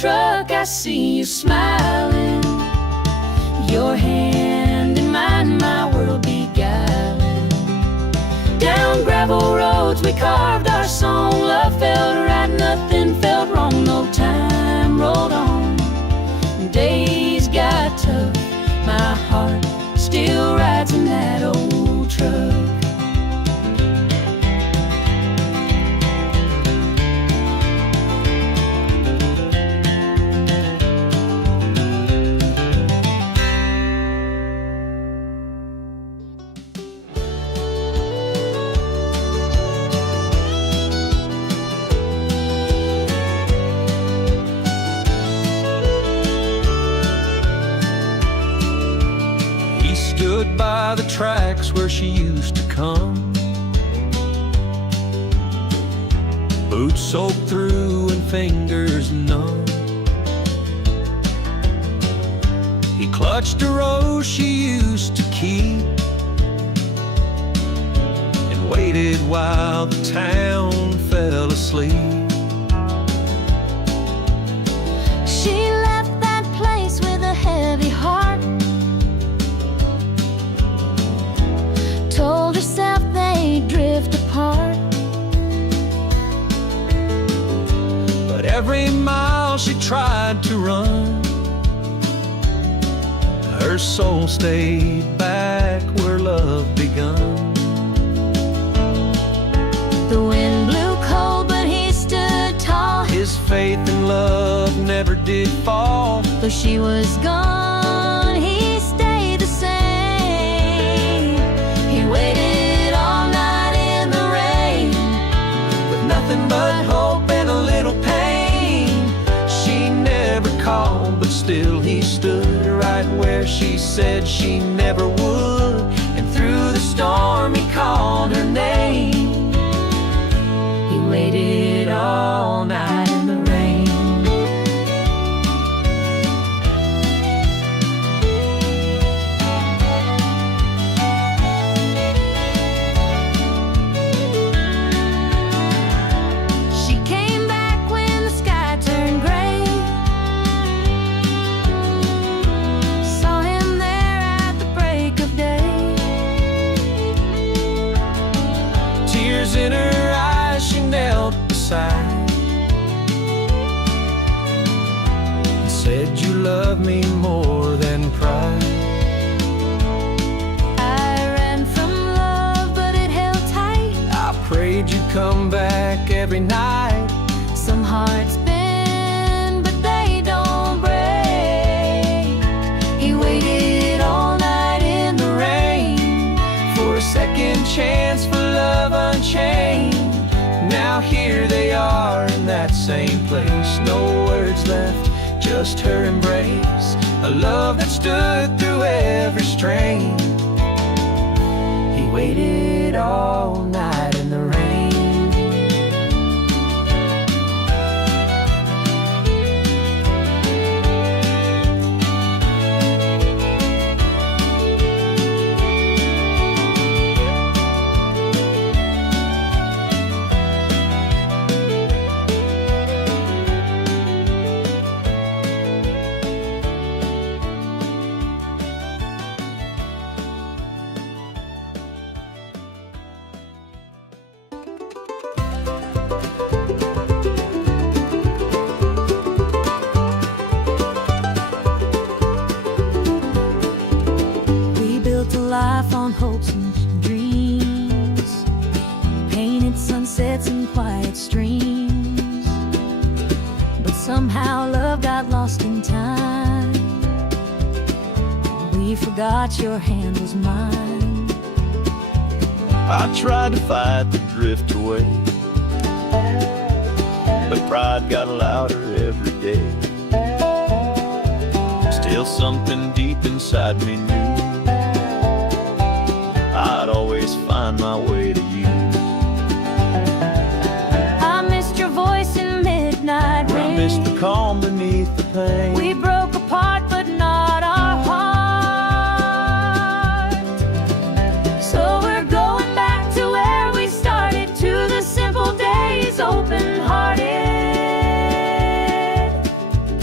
truck, I see you smiling, your hand in mine, my world beguiling. Down gravel roads we carved our song, love felt right, nothing felt wrong, no time rolled on. Days got tough, my heart still rides in that old truck. Stood by the tracks where she used to come, boots soaked through and fingers numb. He clutched a rose she used to keep and waited while the town fell asleep. She left that place with a heavy heart, told herself they'd drift apart. But every mile she tried to run, her soul stayed back where love begun. The wind blew cold, but he stood tall. His faith in love never did fall. Though she was gone, he stayed the same. He waited all night in the rain, With nothing but hope and a little pain. She never called, but still he stood right where she said she never would. And through the storm he called her name. He waited all night in the rain. she came back when the sky turned gray. Saw him there at the break of day. Tears in her eyes, she knelt beside and said, "You love me more than pride." I ran from love, but it held tight. I prayed you'd come back every night. Some hearts bend, but they don't break. He waited all night in the rain For a second chance, for love unchained. Now here they are in that same place. No words left, just her embrace. A love that stood through every strain. He waited all night in the rain. We built a life on hopes and dreams, painted sunsets and quiet streams. But somehow love got lost in time. We forgot your hand was mine. I tried to fight the drift away, but pride got louder every day. Still something deep inside me knew I'd always find my way to you. I missed your voice in midnight I rain. missed the calm beneath the pain. We broke apart, but not our heart. So we're going back to where we started, to the simple days, open-hearted.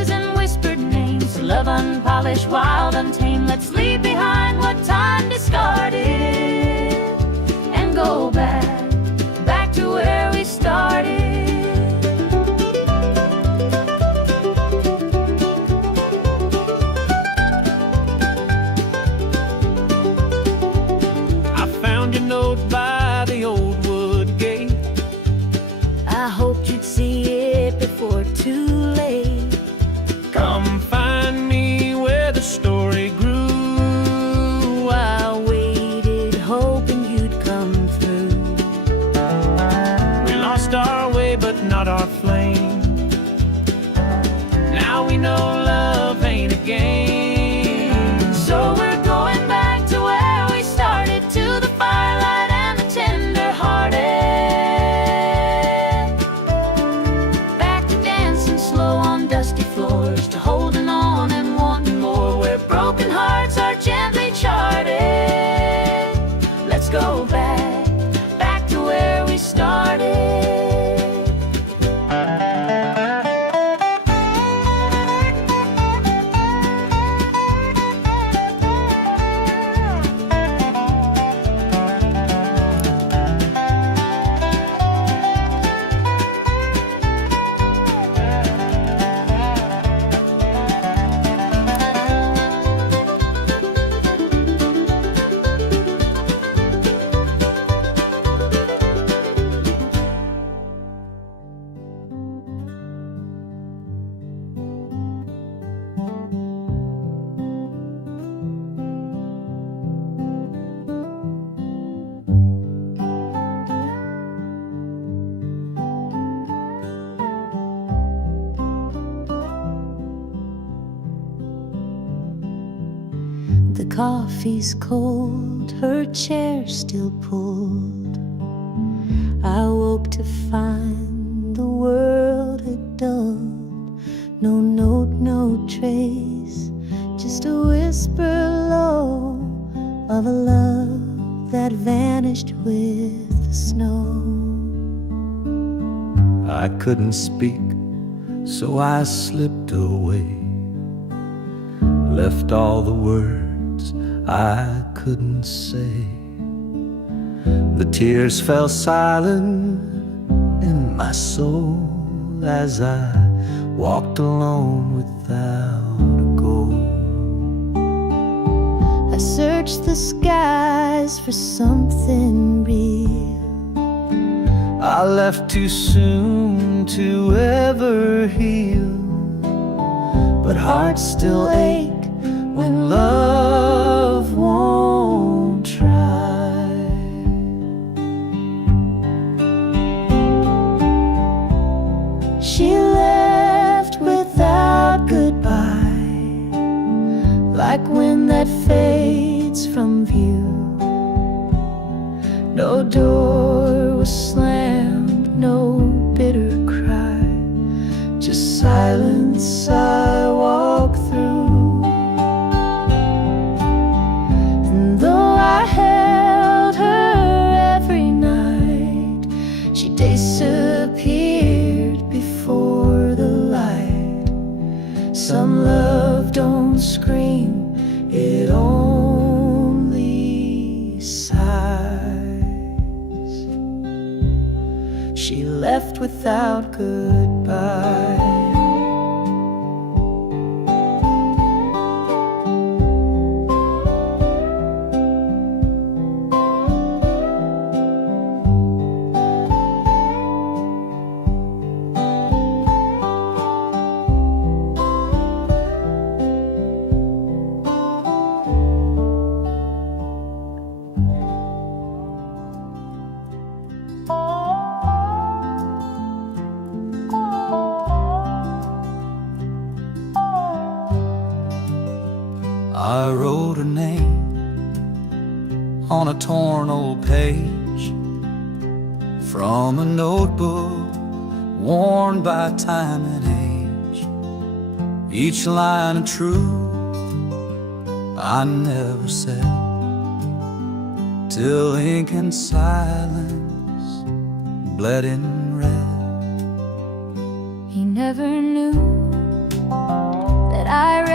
voices and whispered names. Love unpolished, wild, untamed. Let's leave behind what time discarded and go back to where we started. I found your note by the old wood gate. I hoped you'd see it before too late. Come find me where the story grew. I waited, hoping you'd come through. We lost our way, but not our flame. Now we know love ain't a game. So we're going back to where we started, to the firelight and the tender-hearted. Back to dancing slow on dusty floors, to holding on and wanting more, where broken hearts are gently charted. Let's go back to where we started. The coffee's cold, her chair still pulled. I woke to find the world had dulled. No note, no trace, just a whisper low of a love that vanished with the snow. I couldn't speak, so I slipped away. Left all the words I couldn't say. The tears fell silent in my soul as I walked alone without a goal. I searched the skies for something real. I left too soon to ever heal, but hearts still ache when love won't try. She left without goodbye, like wind that fades from view. No door was slammed, no bitter cry, just silence I walk through. And though I held her every night, she disappeared before the light. Some love don't scream, it only sighs. She left without goodbye. I wrote her name on a torn old page from a notebook worn by time and age. Each line of truth I never said, till ink and silence bled in red. He never knew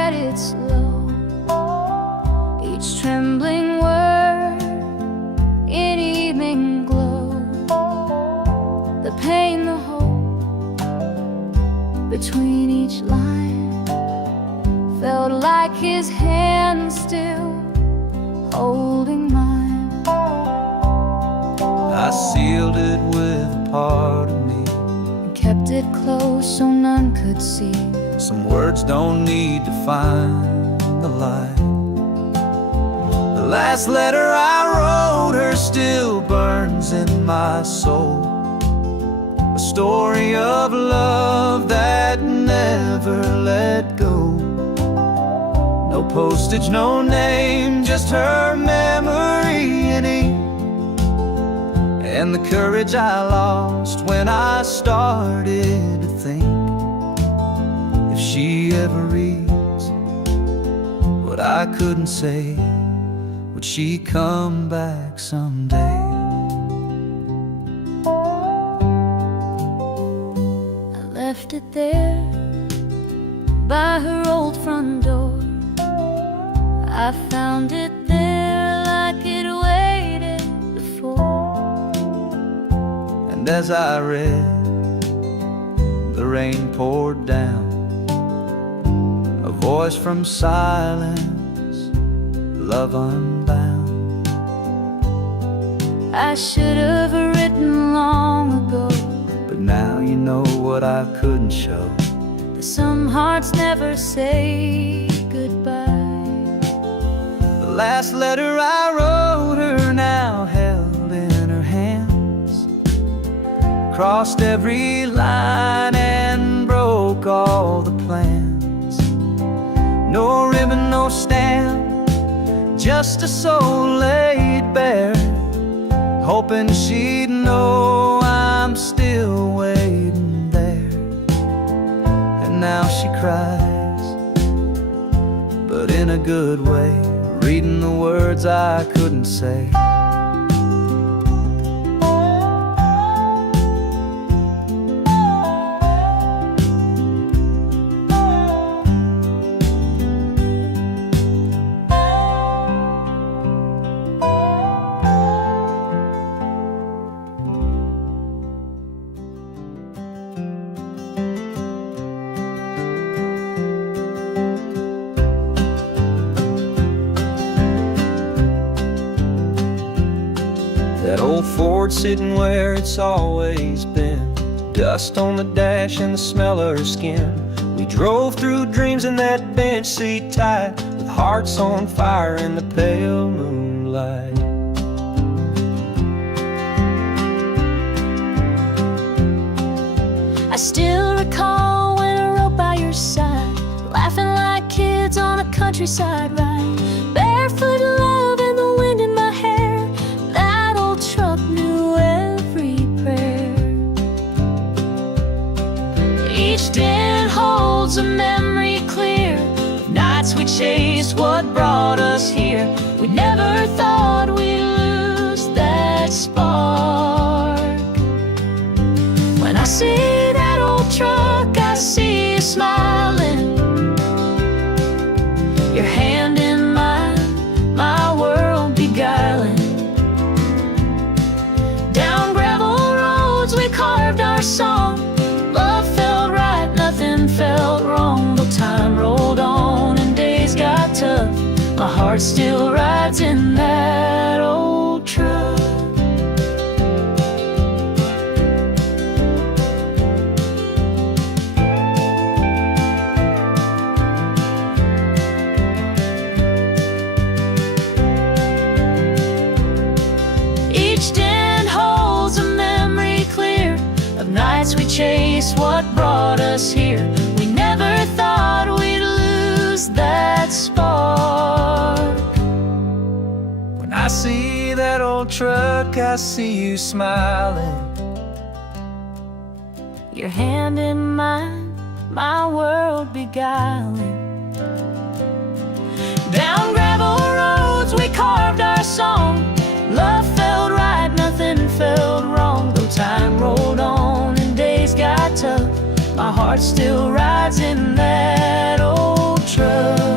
write it slow, each trembling word in evening glow. The pain, the hope between each line felt like his hand still holding mine. I sealed it with a part of me, And kept it close so none could see. some words don't need to find the light. The last letter I wrote her still burns in my soul, a story of love that never let go. No postage, no name, just her memory in ink, and the courage I lost when I started to think, if she ever reads what I couldn't say, would she come back someday? I left it there by her old front door. I found it there like it waited before. And as I read, the rain poured down, a voice from silence, love unbound. I should have written long ago, But now you know what I couldn't show. that some hearts never say goodbye. The last letter I wrote her now held in her hands, crossed every line and broke all the plans. No ribbon, no stamp, just a soul laid bare, hoping she'd know I'm still waiting there. And now she cries, but in a good way, reading the words I couldn't say. That old Ford sitting where it's always been, dust on the dash and the smell of her skin. We drove through dreams in that bench seat tight, with hearts on fire in the pale moonlight. I still recall when I rode by your side, laughing like kids on a countryside ride, barefoot love and the wind in my hair. That old truck knew every prayer. Each dent holds a memory clear of nights we chased what brought us here. We never thought we'd lose that spark. When I see that old truck, I see you smiling, your hand in mine, my world beguiling. Down gravel roads we carved our song, love felt right, nothing felt wrong. Though time rolled on and days got tough, my heart still rides in that old truck. Each dent holds a memory clear of nights we chased what brought us here. We never thought we'd lose that spark. When I see that old truck, I see you smiling, Your hand in mine, my world beguiling. Down gravel roads we carved our song, love felt right, nothing felt wrong. Though time rolled on and days got tough, my heart still rides in that old truck.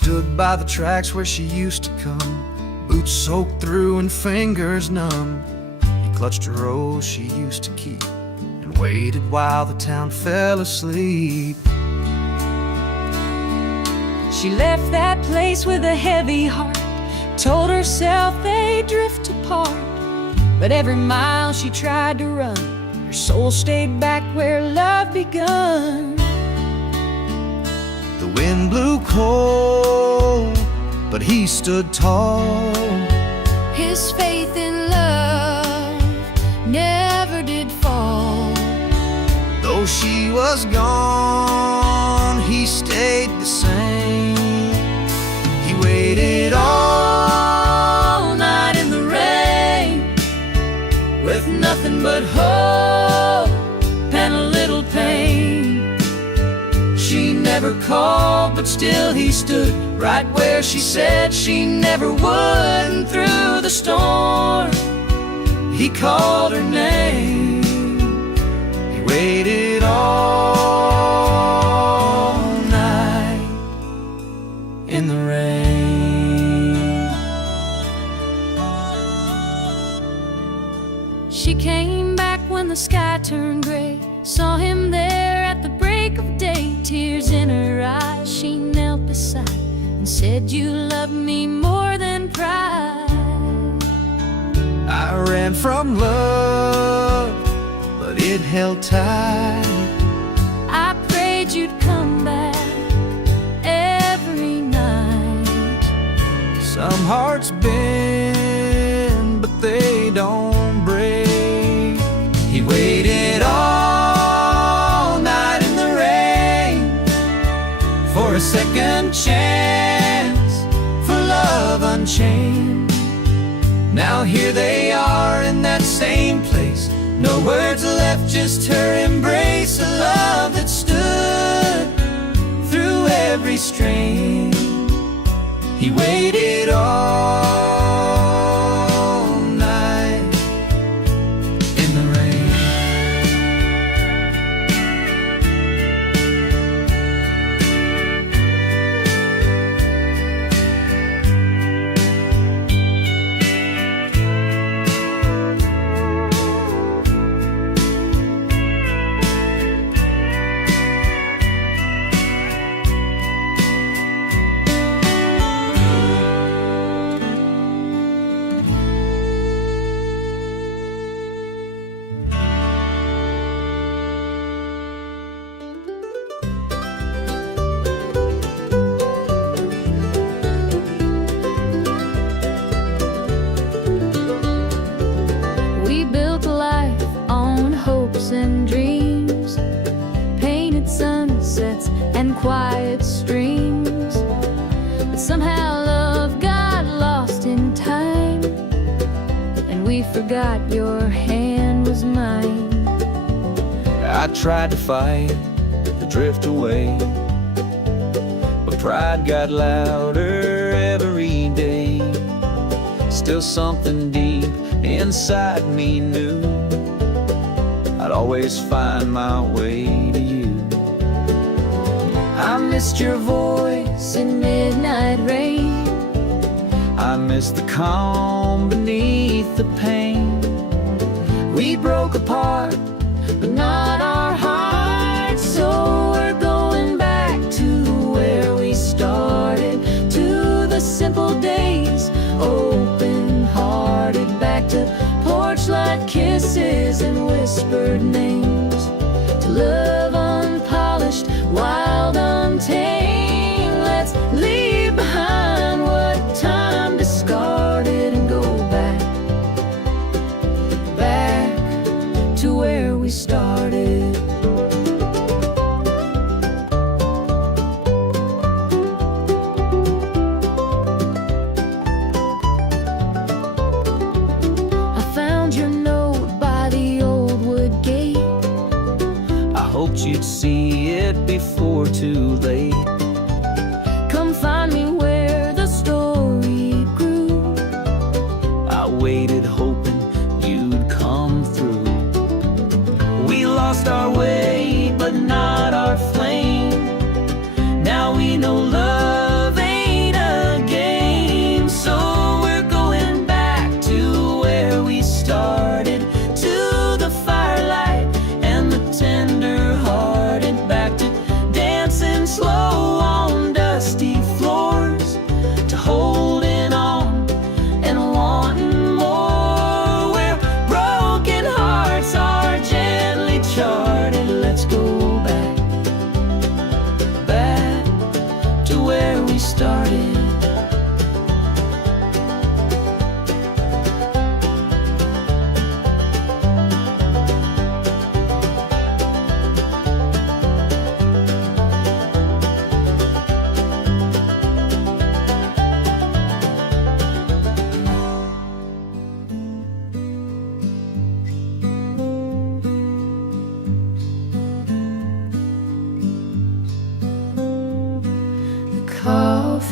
stood by the tracks where she used to come, boots soaked through and fingers numb. He clutched a rose she used to keep and waited while the town fell asleep. She left that place with a heavy heart, told herself they'd drift apart. But every mile she tried to run, her soul stayed back where love begun. The wind blew cold, but he stood tall. His faith in love never did fall. Though she was gone, he stayed the same. He waited all night in the rain, with nothing but hope and a little pain. She never called, but still he stood right where she said she never would. And through the storm, he called her name. He waited all night in the rain. She came back when the sky turned gray, saw him there at the break of day. Tears in her eyes, she knelt beside and said, "You love me more than pride." I ran from love, but it held tight. I prayed you'd come back every night. Some hearts bend, but they don't break. He waited all night in the rain for a second chance, for love unchained. Now here they are in that same place, no words left, just her embrace. A love that stood through every strain. He waited all night in the rain. We built a life on hopes and dreams, painted sunsets and quiet streams. But somehow love got lost in time, and we forgot your hand was mine. I tried to fight, to drift away, but pride got louder every day. Still something deep inside me knew I'd always find my way to you. I missed your voice in midnight rain. I missed the calm beneath the pain. We broke apart, but not our hearts. So we're going back to where we started, to the simple days, open-hearted, back to porch light kisses and whispered names, to love unpolished, wild, untamed. Let's leave behind what time discarded and go back, back to where we started. I found your note by the old wood gate. I hoped you'd see it before too late. Come find me where the story grew. I waited hoping you'd come through. We lost our way, but not our flame. Now we know love ain't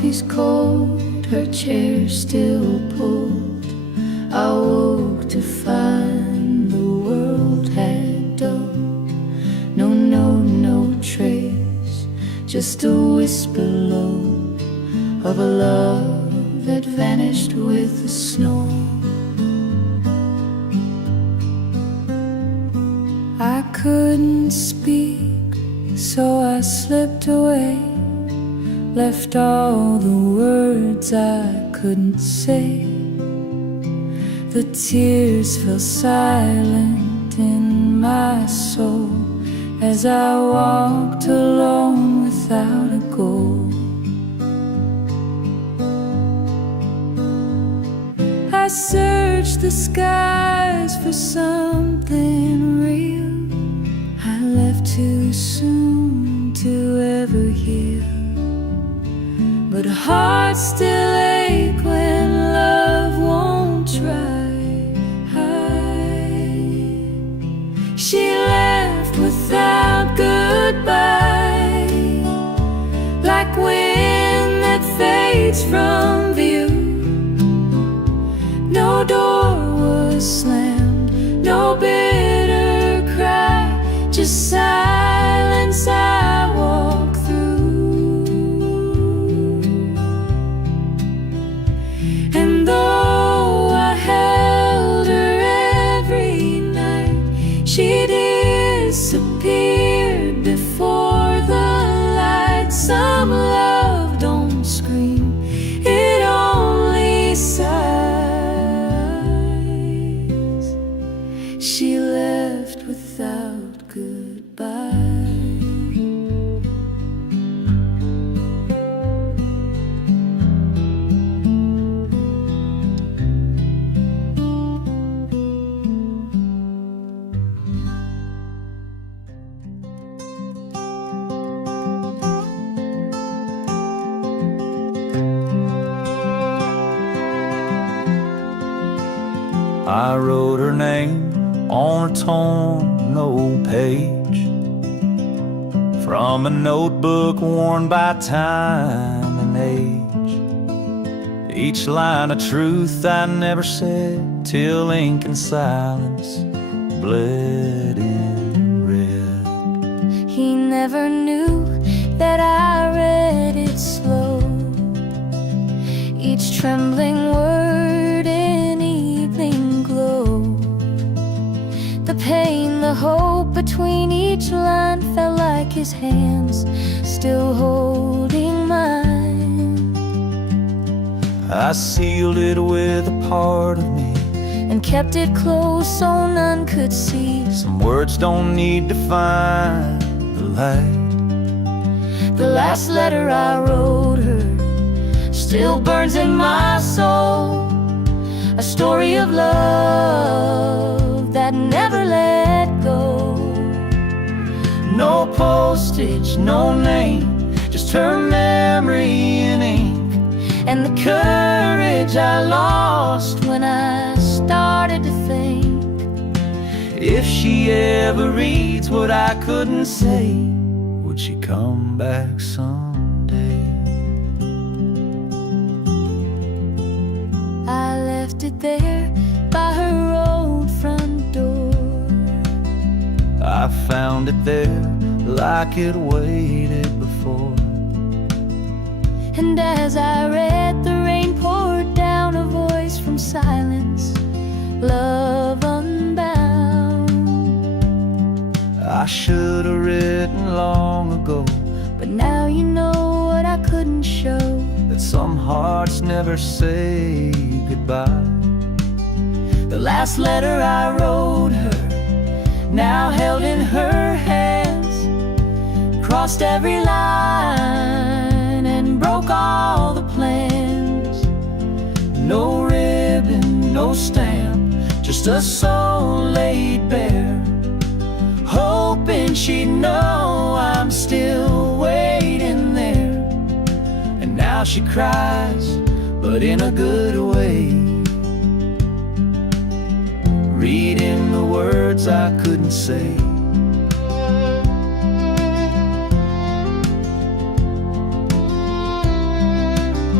she's cold, her chair still pulled. I woke to find the world had dulled. No trace, just a whisper low of a love that vanished with the snow. I couldn't speak, so I slipped away, left all the words I couldn't say. The tears fell silent in my soul as I walked alone without a goal. I searched the skies for something real. I left too soon to ever heal, but hearts still ache when love won't try. She left without goodbye, like wind that fades from view. No door was slammed, no bitter cry, just silence I walk through. And though I held her every night, she disappeared before the light. Some love don't scream, it only sighs. She left without goodbye. I wrote her name on a torn old page from a notebook worn by time and age. Each line a truth I never said till ink and silence bled in red. He never knew that I read it slow, each trembling word in evening glow. The pain, the hope between each line felt like his hands still holding mine. I sealed it with a part of me and kept it close so none could see. Some words don't need to find the light. The last letter I wrote her still burns in my soul, a story of love that never let go. No postage, no name, just her memory in ink, and the courage I lost when I started to think. If she ever reads what I couldn't say, would she come back someday? I left it there by her old front door. I found it there like it waited before. And as I read, the rain poured down, a voice from silence, love unbound. I should have written long ago, but now you know what I couldn't show, that some hearts never say goodbye. The last letter I wrote her, now held in her hands, crossed every line and broke all the plans. No ribbon, no stamp, just a soul laid bare, hoping she'd know I'm still waiting there. And now she cries, but in a good way, reading the words I couldn't say.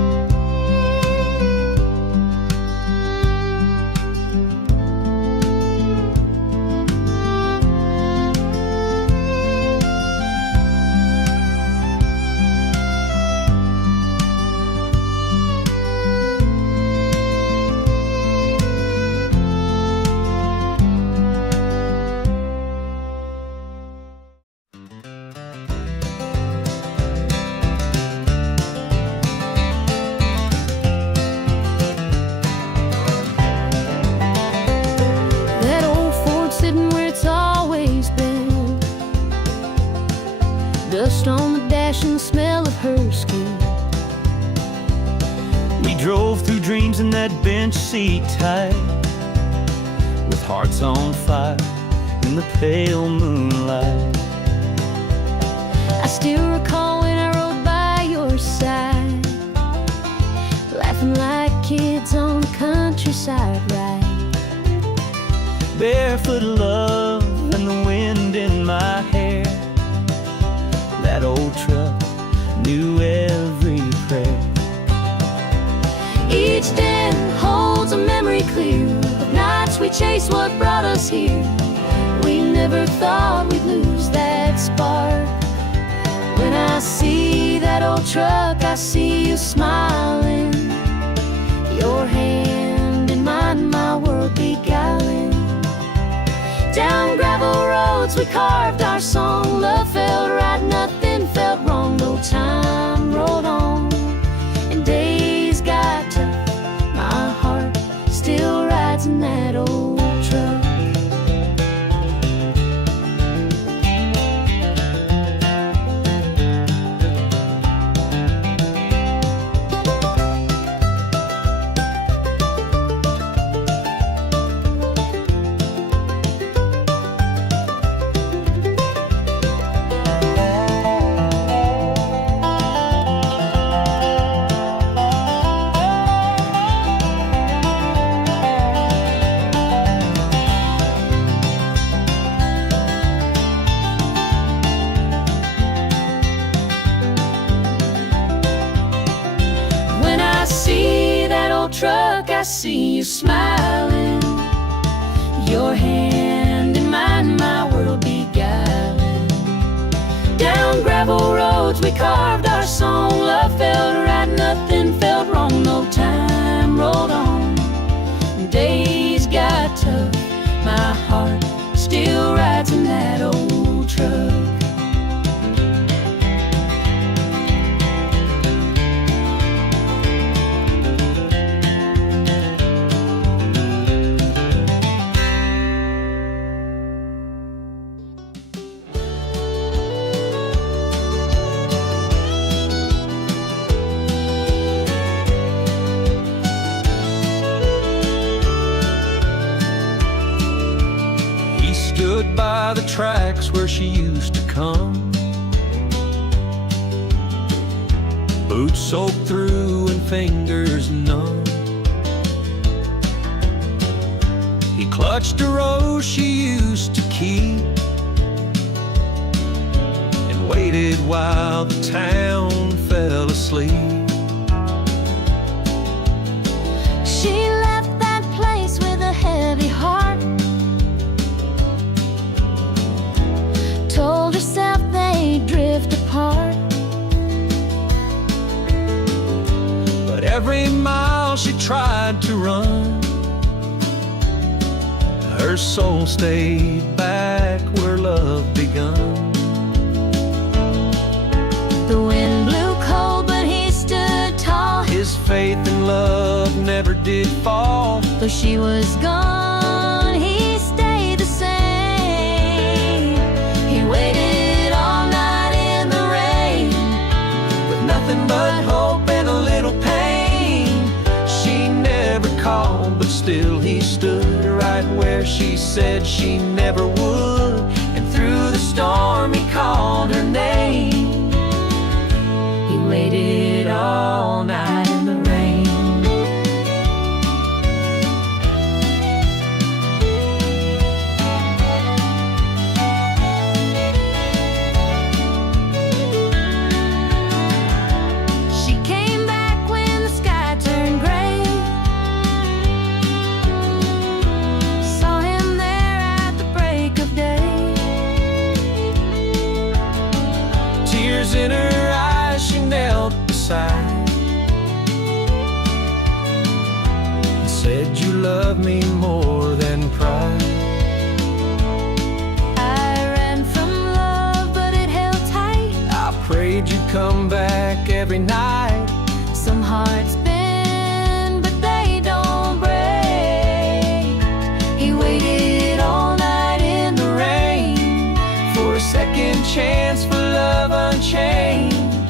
brush and the smell of her skin. We drove through dreams in that bench seat tight, with hearts on fire in the pale moonlight. I still recall when I rode by your side, laughing like kids on the countryside ride. Barefoot love and the wind in my hair. That old truck knew every prayer. Each day holds a memory clear of nights we chased what brought us here. We never thought we'd lose that spark. When I see that old truck, I see you smiling, your hand in mine, my world beguiling. Down gravel roads we carved our song. Love felt right, nothing felt wrong. No time rolled on and days got tough. My heart still rides in that old truck. Truck, I see you smiling, your hand in mine, my world beguiling. Down gravel roads we carved our song. Love felt right, nothing felt wrong. No time rolled on, days got tough. My heart still rides in that old truck. Stood by the tracks where she used to come, boots soaked through and fingers numb. He clutched a rose she used to keep and waited while the town fell asleep. She left that place with a heavy heart, told herself they'd drift apart. But every mile she tried to run, her soul stayed back where love begun. The wind blew cold, but he stood tall. His faith in love never did fall. Though she was gone, he stayed the same. He waited all night in the rain, With nothing but hope and a little pain. She never called, but still he stood right where she said she never would. And through the storm he called her name. he waited all night in the rain. She came back when the sky turned gray, saw him there at the break of day. Tears in her eyes, she knelt beside and said, "You love me more than pride." I ran from love, but it held tight. I prayed you'd come back every night. Some hearts bend, but they don't break. He waited all night in the rain For a second chance, for love unchained.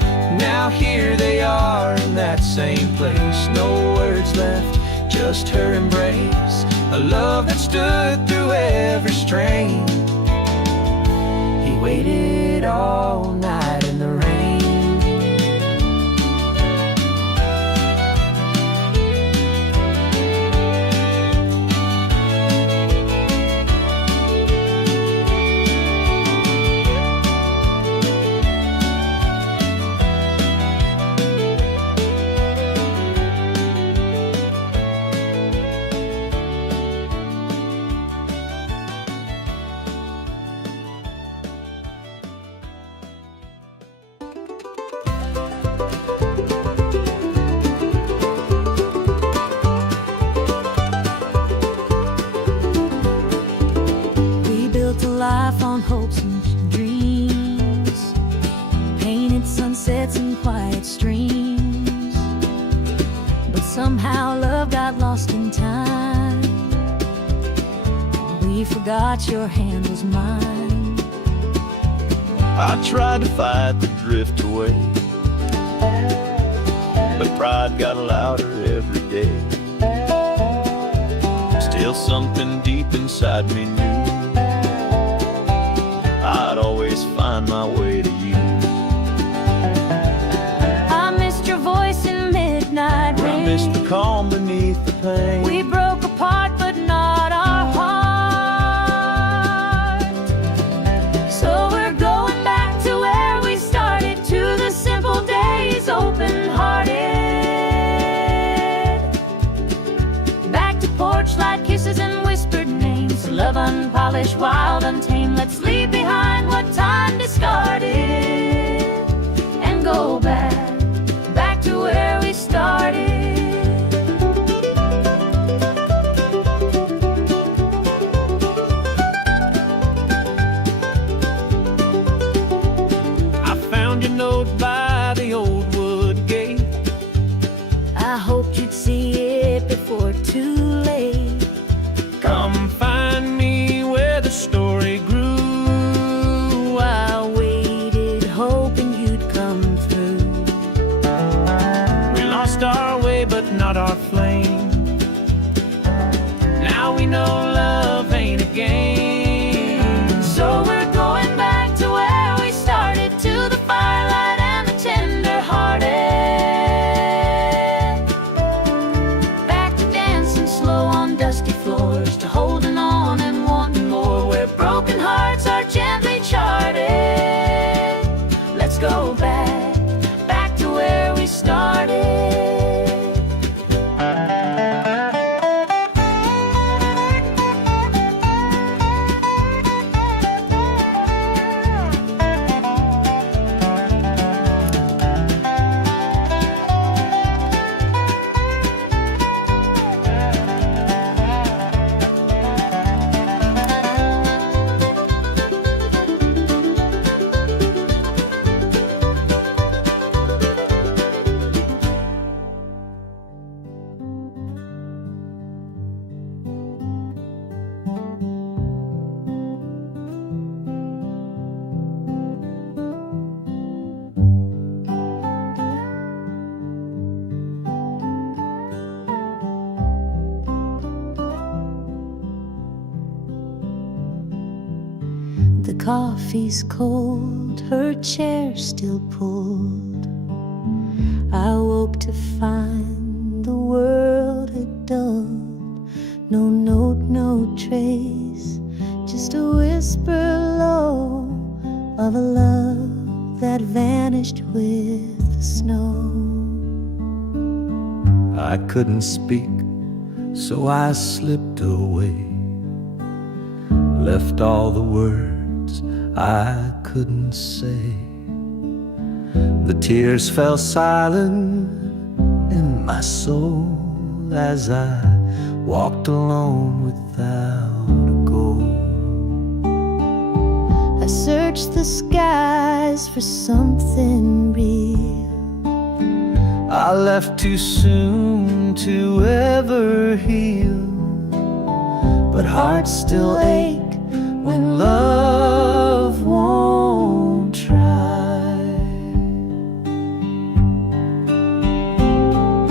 same place. No words left, just her embrace. A love that stood through every strain. He waited all night in the rain. Life on hopes and dreams, painted sunsets and quiet streams. But somehow love got lost in time. We forgot your hand was mine. I tried to fight the drift away, but pride got louder every day. Still something deep inside me knew I'd always find my way to you. I missed your voice in midnight rain. I missed the calm beneath the pain. We broke apart but not our heart. So we're going back to where we started, to the simple days, open-hearted. Back to porch light kisses and whispered names. Love unpolished, wild, untamed. Let's leave behind what time discarded and go back to where we started. I found your note by the old wood gate. I hoped you'd see it before too late. Come find me where the story grew. I waited, hoping you'd come through. We lost our way, but not our flame. Now we know love ain't a game. So we're going back to where we started, to the firelight and the tender-hearted. Back to dancing slow on dusty floors, to holding on and wanting more, where broken hearts are gently charted. Let's go back to where we started. The coffee's cold, her chair still pulled. I woke to find the world had dulled. No note, no trace, just a whisper low of a love that vanished with the snow. I couldn't speak, so I slipped away. Left all the words I couldn't say. The tears fell silent in my soul as I walked alone without a goal. I searched the skies for something real. I left too soon to ever heal, but hearts still ache when love won't try.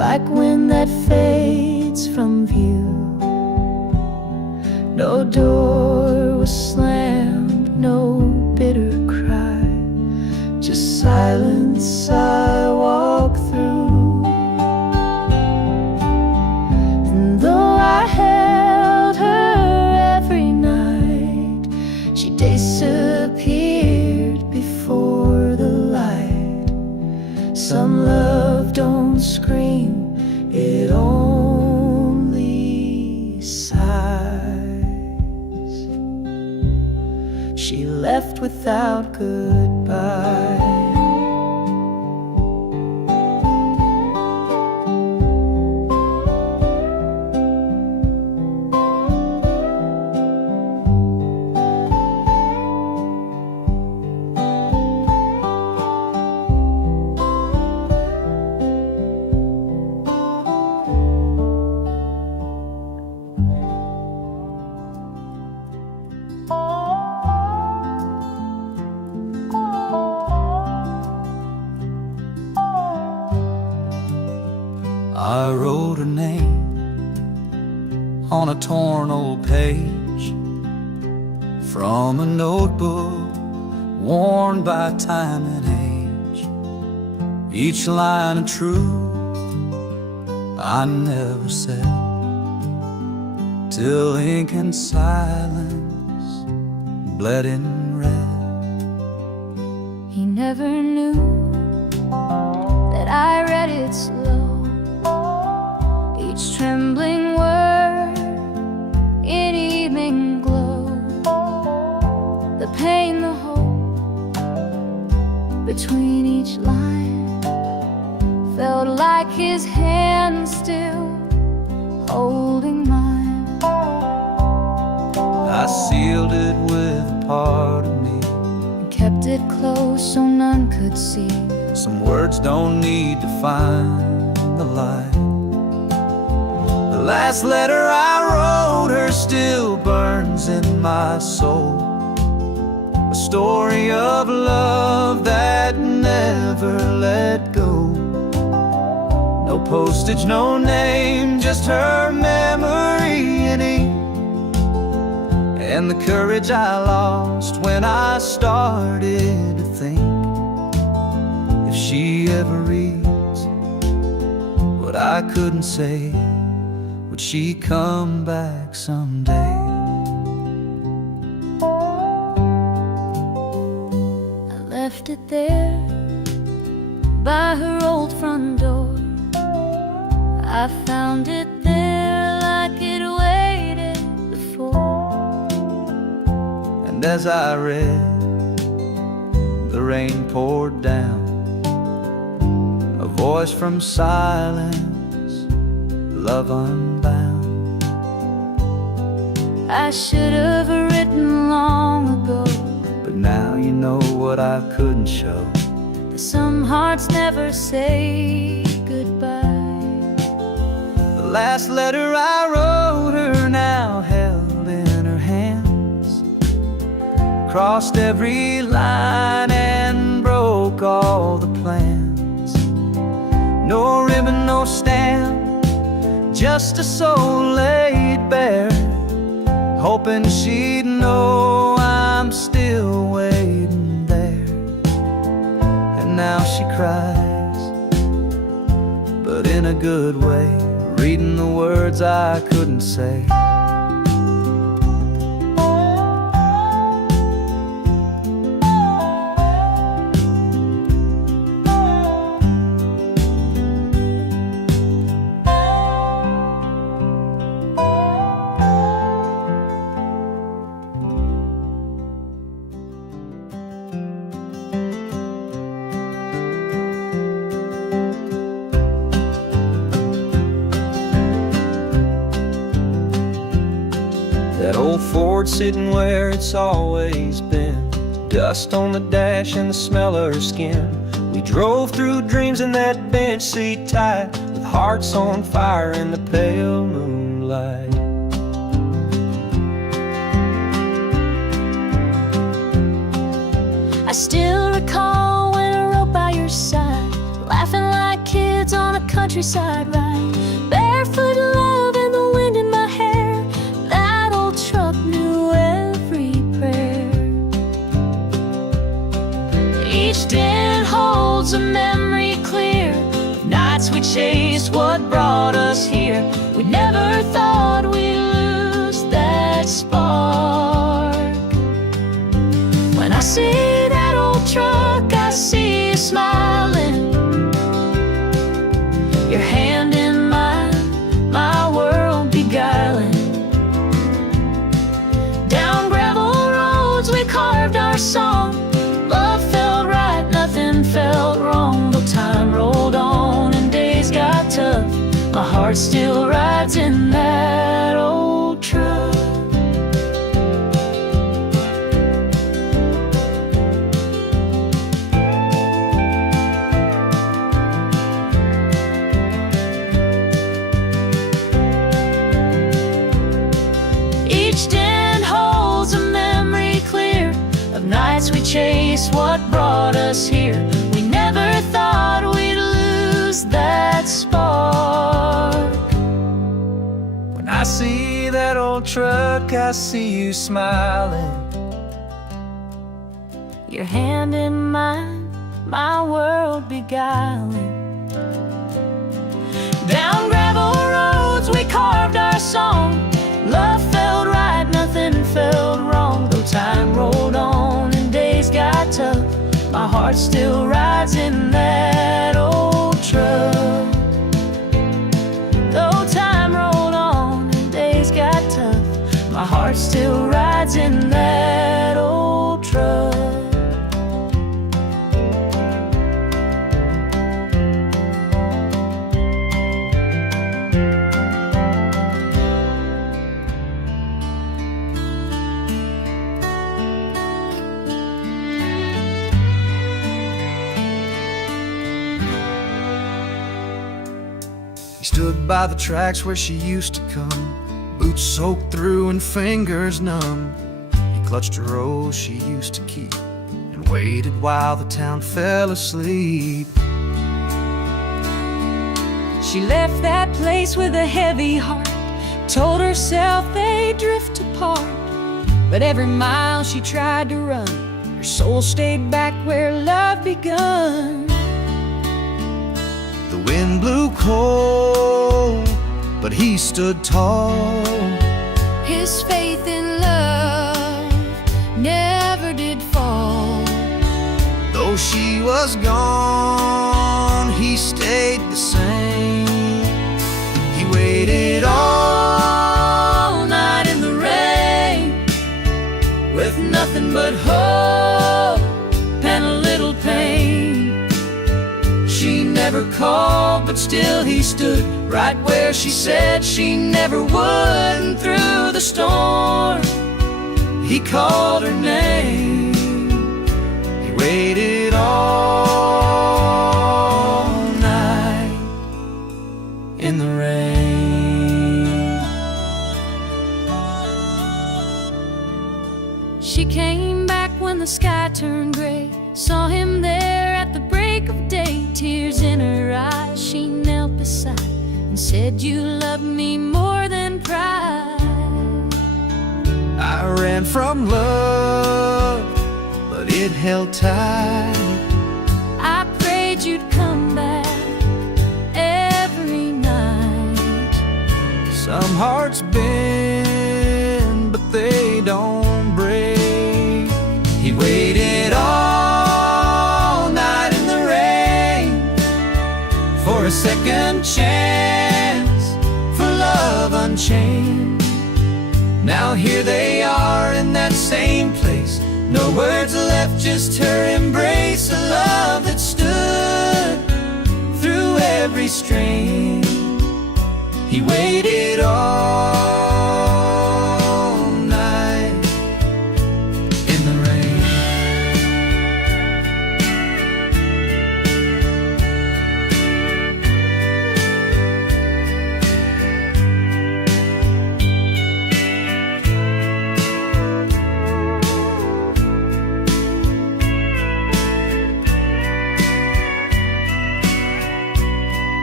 like wind that fades from view. No door was slammed, no bitter cry, just silence I walk through. And though I held her every night, she disappeared before the light. Some love don't scream, it only sighs. She left without goodbye. I wrote her name on a torn old page from a notebook worn by time and age. Each line of truth I never said, till ink and silence bled in red. He never knew that I read it slow, each trembling word in evening glow. The pain, the hope between each line felt like his hand still holding mine. I sealed it with a part of me, And kept it close so none could see. some words don't need to find the light. The last letter I wrote her still burns in my soul, a story of love that never let go. No postage, no name, just her memory in ink, and the courage I lost when I started to think, if she ever reads what I couldn't say, would she come back someday? I left it there by her old front door. I found it there like it waited before. And as I read, the rain poured down, a voice from silence, love unbound. I should have written long ago, But now you know what I couldn't show. that some hearts never say goodbye. The last letter I wrote her now held in her hands, crossed every line and broke all the plans. No ribbon, no stamp, just a soul laid bare, hoping she'd know I'm still waiting there. And now she cries, but in a good way, reading the words I couldn't say. That old Ford sitting where it's always been, dust on the dash and the smell of her skin. We drove through dreams in that bench seat tight, with hearts on fire in the pale moonlight. I still recall when I rode by your side, laughing like kids kids on a countryside ride, barefoot love and the wind in my hair. That old truck knew every prayer. Each den holds a memory clear, nights we chased what brought us here. We never thought we'd lose that spark. When I see that old truck, I see you smiling, your hand in mine, my world beguiling. Down gravel roads we carved our song. Love felt right, nothing felt wrong. Though time rolled on and days got tough, my heart still rides in that old truck. Each den holds a memory clear of nights we chased what brought us here. We never thought we'd lose that spark. When I see that old truck, I see you smiling, Your hand in mine, my world beguiling. Down gravel roads we carved our song. Love felt right, nothing felt wrong. Though time rolled on and days got tough, my heart still rides in that old truck. Though time rolled on and days got tough, my heart still rides in that old truck. He stood by the tracks where she used to come, boots soaked through and fingers numb. He clutched a rose she used to keep and waited while the town fell asleep. She left that place with a heavy heart, told herself they'd drift apart. But every mile she tried to run, her soul stayed back where love begun. The wind blew cold, but he stood tall. His faith in love never did fall. Though she was gone, he stayed the same. He waited all night in the rain, with nothing but hope and a little pain. She never called, but still he stood right where she said she never would. And through the storm, he called her name. He waited all night in the rain. She came back when the sky turned gray, saw him there at the break of day. Tears in her eyes, she knelt beside and said, "You love me more than pride." I ran from love, but it held tight. I prayed you'd come back every night. Some hearts bend, but they don't break. He waited all night in the rain for a second chance, for love unchained. Now here they are in that same place, no words left, just her embrace. A love that stood through every strain. He waited all night in the rain.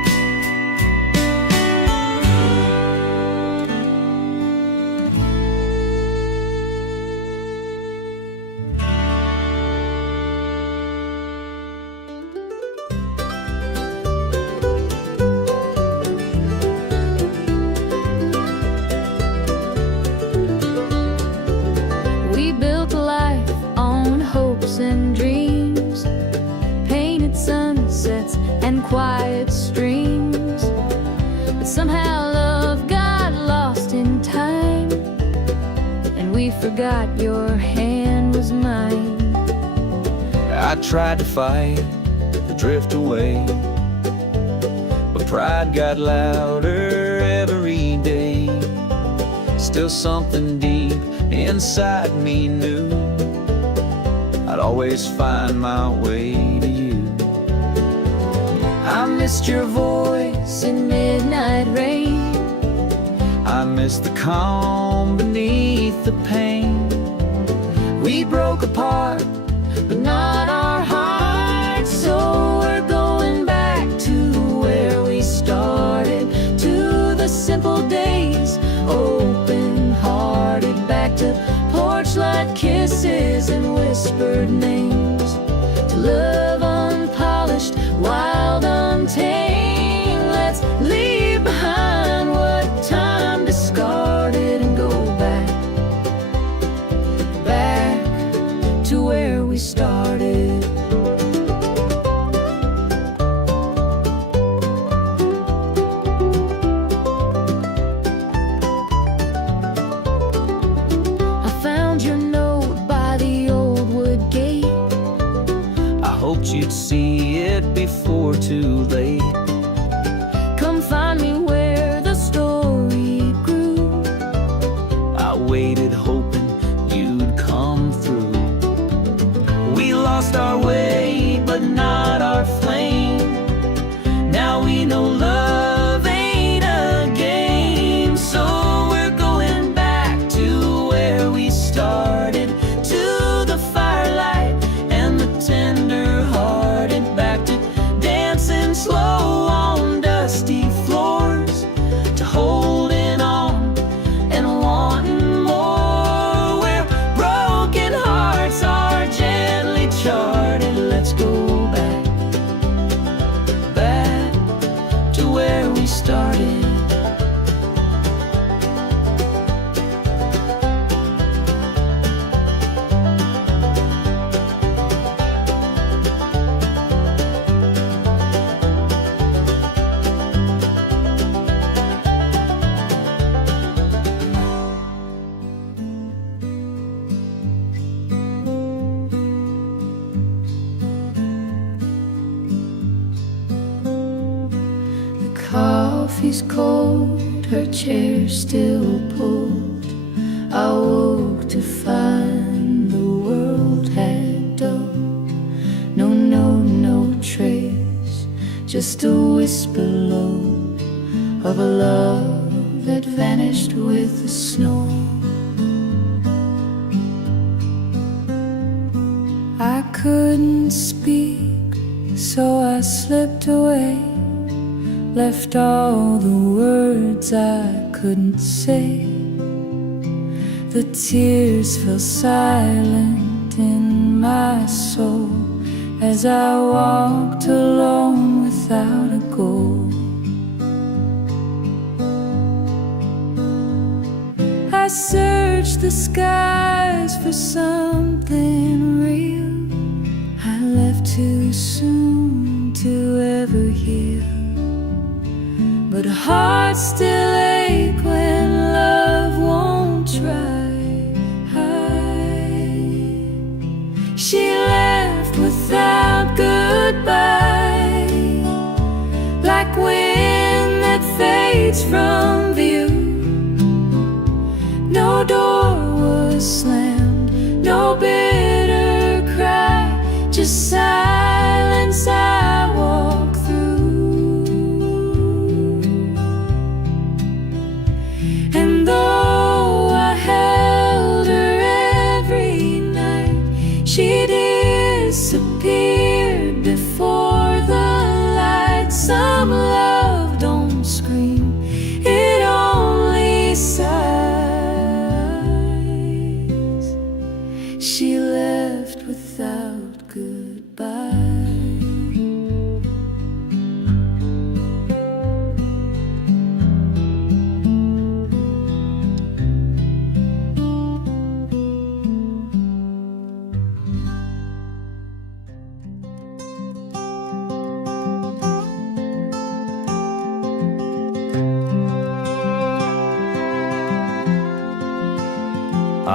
forgot your hand was mine. I tried to fight the drift away, but pride got louder every day. Still something deep inside me knew I'd always find my way to you. I missed your voice in midnight rain. I missed the calm beneath the pain. We broke apart, but not our hearts. So we're going back to where we started, to the simple days, open-hearted. Back to porch light kisses and whispered names, to love unpolished, wild, untamed. Let's leave behind what time discarded and go back, back to where we started. I found your note by the old wood gate. I hoped you'd see it before too late. Come find me where the story grew. I waited hoping you'd come through. We lost our way, but not our flame. Now we know love ain't a game. So we're going back to where we started, to the firelight and the tender-hearted. Back to dancing slow on dusty floors, to holding on and wanting more, where broken hearts are gently charted. Let's go back, back to where we started. The coffee's cold, her chair still pulled. I woke to find the world had dulled. No trace, just a whisper low of a love that vanished with the snow. I couldn't speak, so I slipped away, left all the words I couldn't say. The tears fell silent in my soul as I walked alone without a goal. I searched the skies for something real. I left too soon to ever heal, but hearts still ache when love won't try. She left without goodbye, like wind that fades from view. No door was slammed, no bitter cry, just silence I walk through. And though I held her every night, she disappeared before the light. Some love don't scream, it only sighs. She left without goodbye.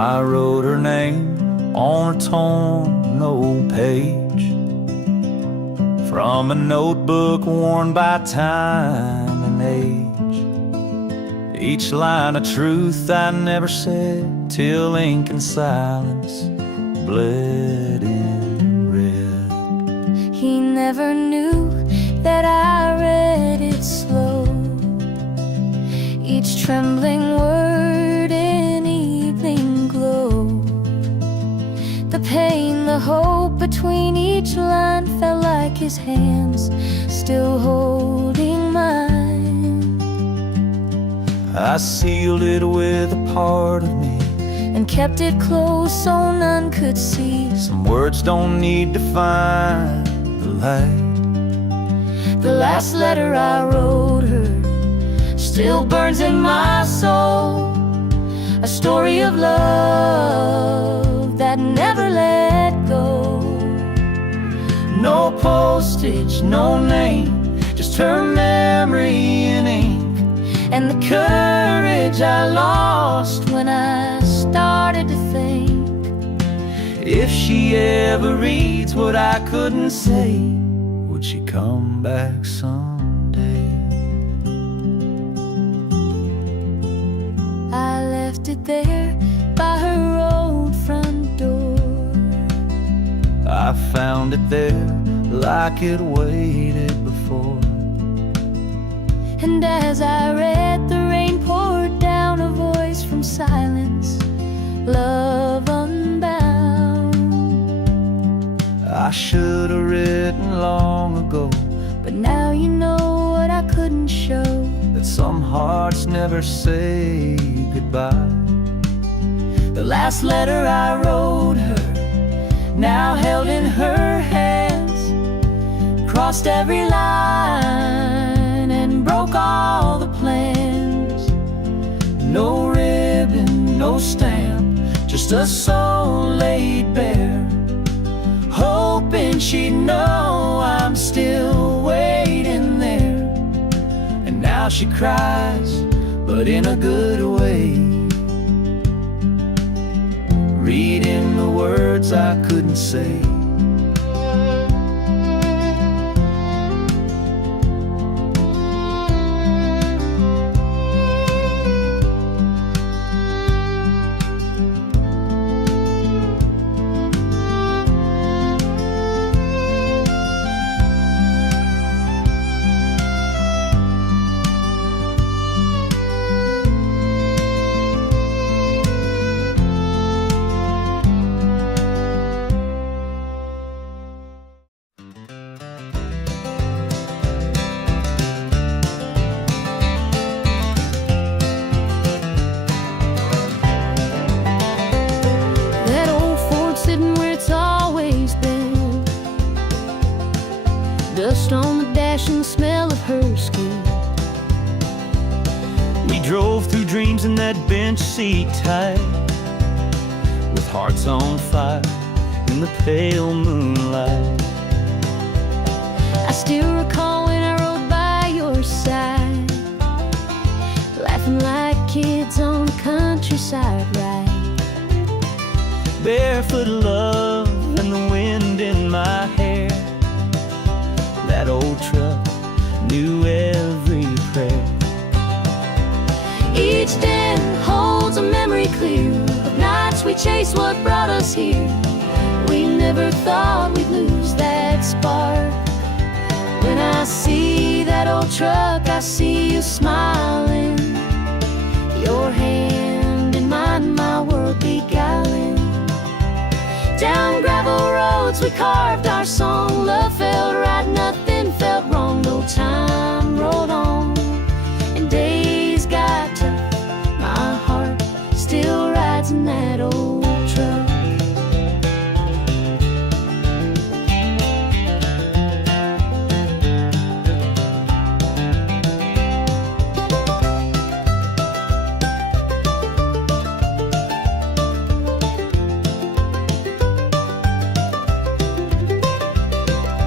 I wrote her name on a torn old page from a notebook worn by time and age. Each line of truth I never said till ink and silence bled in red. He never knew that I read it slow, each trembling word in evening glow. The pain, the hope between each line felt like his hands still holding mine. I sealed it with a part of me and kept it close so none could see. Some words don't need to find the light. The last letter I wrote her still burns in my soul, a story of love that never let go. No postage, no name, just her memory in ink, and the courage I lost when I started to think. If she ever reads what I couldn't say, would she come back someday? I left it there by her old front door. I found it there like it waited before. And as I read, the rain poured down, a voice from silence, love unbound. I should have written long ago, but now you know what I couldn't show, that some hearts never say goodbye. The last letter I wrote her, now held in her hands, crossed every line and broke all the plans. No ribbon, no stamp, just a soul laid bare, hoping she'd know I'm still waiting there. And now she cries, but in a good way, reading the words I couldn't say. Dust on the dash and the smell of her skin. We drove through dreams in that bench seat tight, with hearts on fire in the pale moonlight. I still recall when I rode by your side, laughing like kids on the countryside ride. Barefoot love and the wind in my hair. That old truck knew every prayer. Each den holds a memory clear of nights we chased what brought us here. We never thought we'd lose that spark. When I see that old truck, I see you smiling, your hand in mine, my world beguiling. Down gravel roads we carved our song. Love felt right, nothing felt wrong. No time rolled on and days got tough. My heart still rides in that old truck.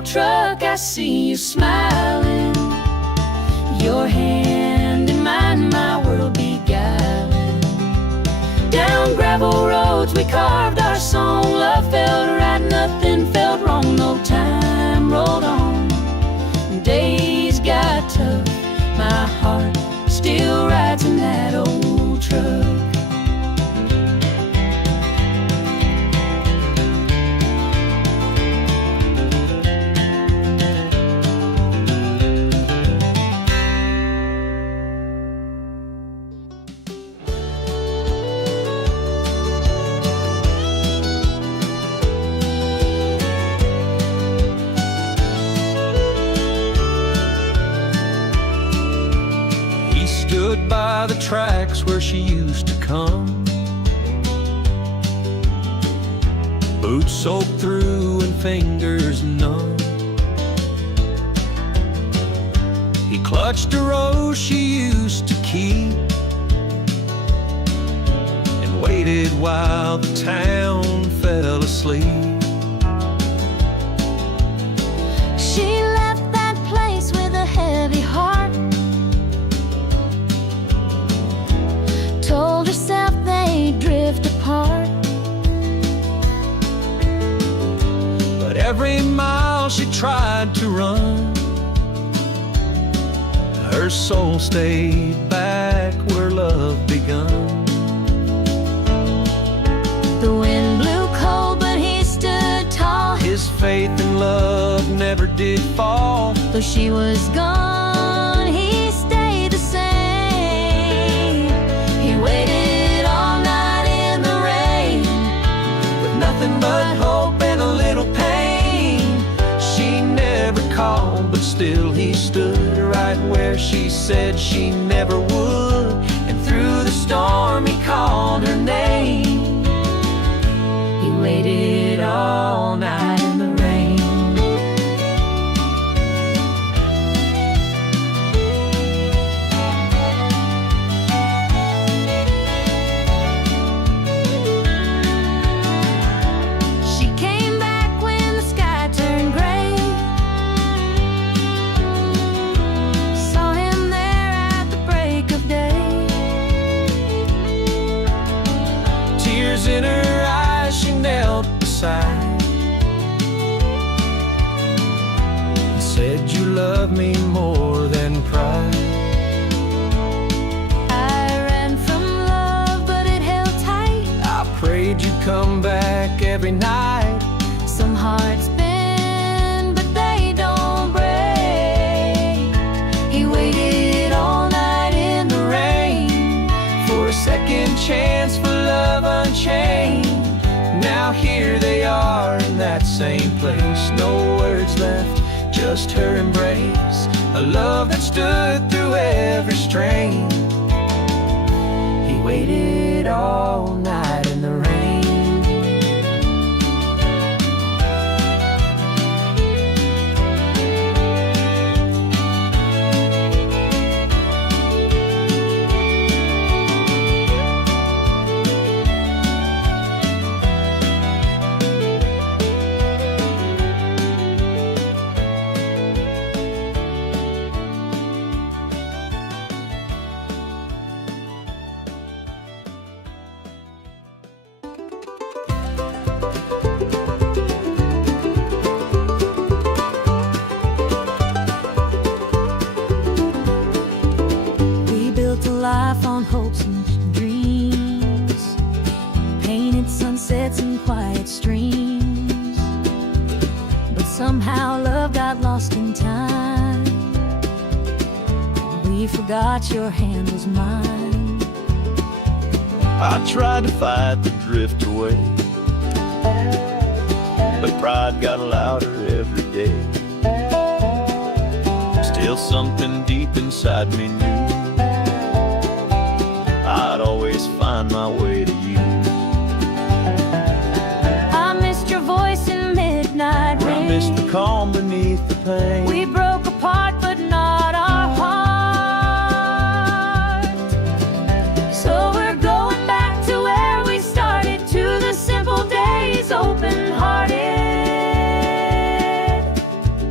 old truck, I see you smiling. Your hand in mine, my world beguiling. Down gravel roads we carved our song. Love felt right, nothing felt wrong. No time rolled on, days got tough. My heart still rides in that old truck. Stood by the tracks where she used to come, boots soaked through and fingers numb. He clutched a rose she used to keep and waited while the town fell asleep. She left that place with a heavy heart, told herself they'd drift apart. But every mile she tried to run, her soul stayed back where love begun. The wind blew cold, but he stood tall. His faith in love never did fall. Though she was gone, he stayed the same. He waited all night in the rain, With nothing but hope and a little pain. She never called, but still he stood right where she said she never would. And through the storm he called her name. He waited all night in the rain. she came back when the sky turned gray. Saw him there at the break of day. Tears in her eyes, she knelt beside and said, "You love me more than pride." I ran from love, but it held tight. I prayed you'd come back every night. Some hearts bend, but they don't break. He waited all night in the rain For a second chance for love unchained. Now here they are in that same place. No words left, just her embrace. A love that stood through every strain. He waited all night in the rain. We built a life on hopes and dreams, painted sunsets and quiet streams. But somehow love got lost in time. We forgot your hand was mine. I tried to fight the drift away, but pride got louder every day. Still something deep inside me knew I'd always find my way to you. I missed your voice in midnight I rain. missed the calm beneath the pain. We broke apart, but not our heart. So we're going back to where we started, to the simple days, open-hearted.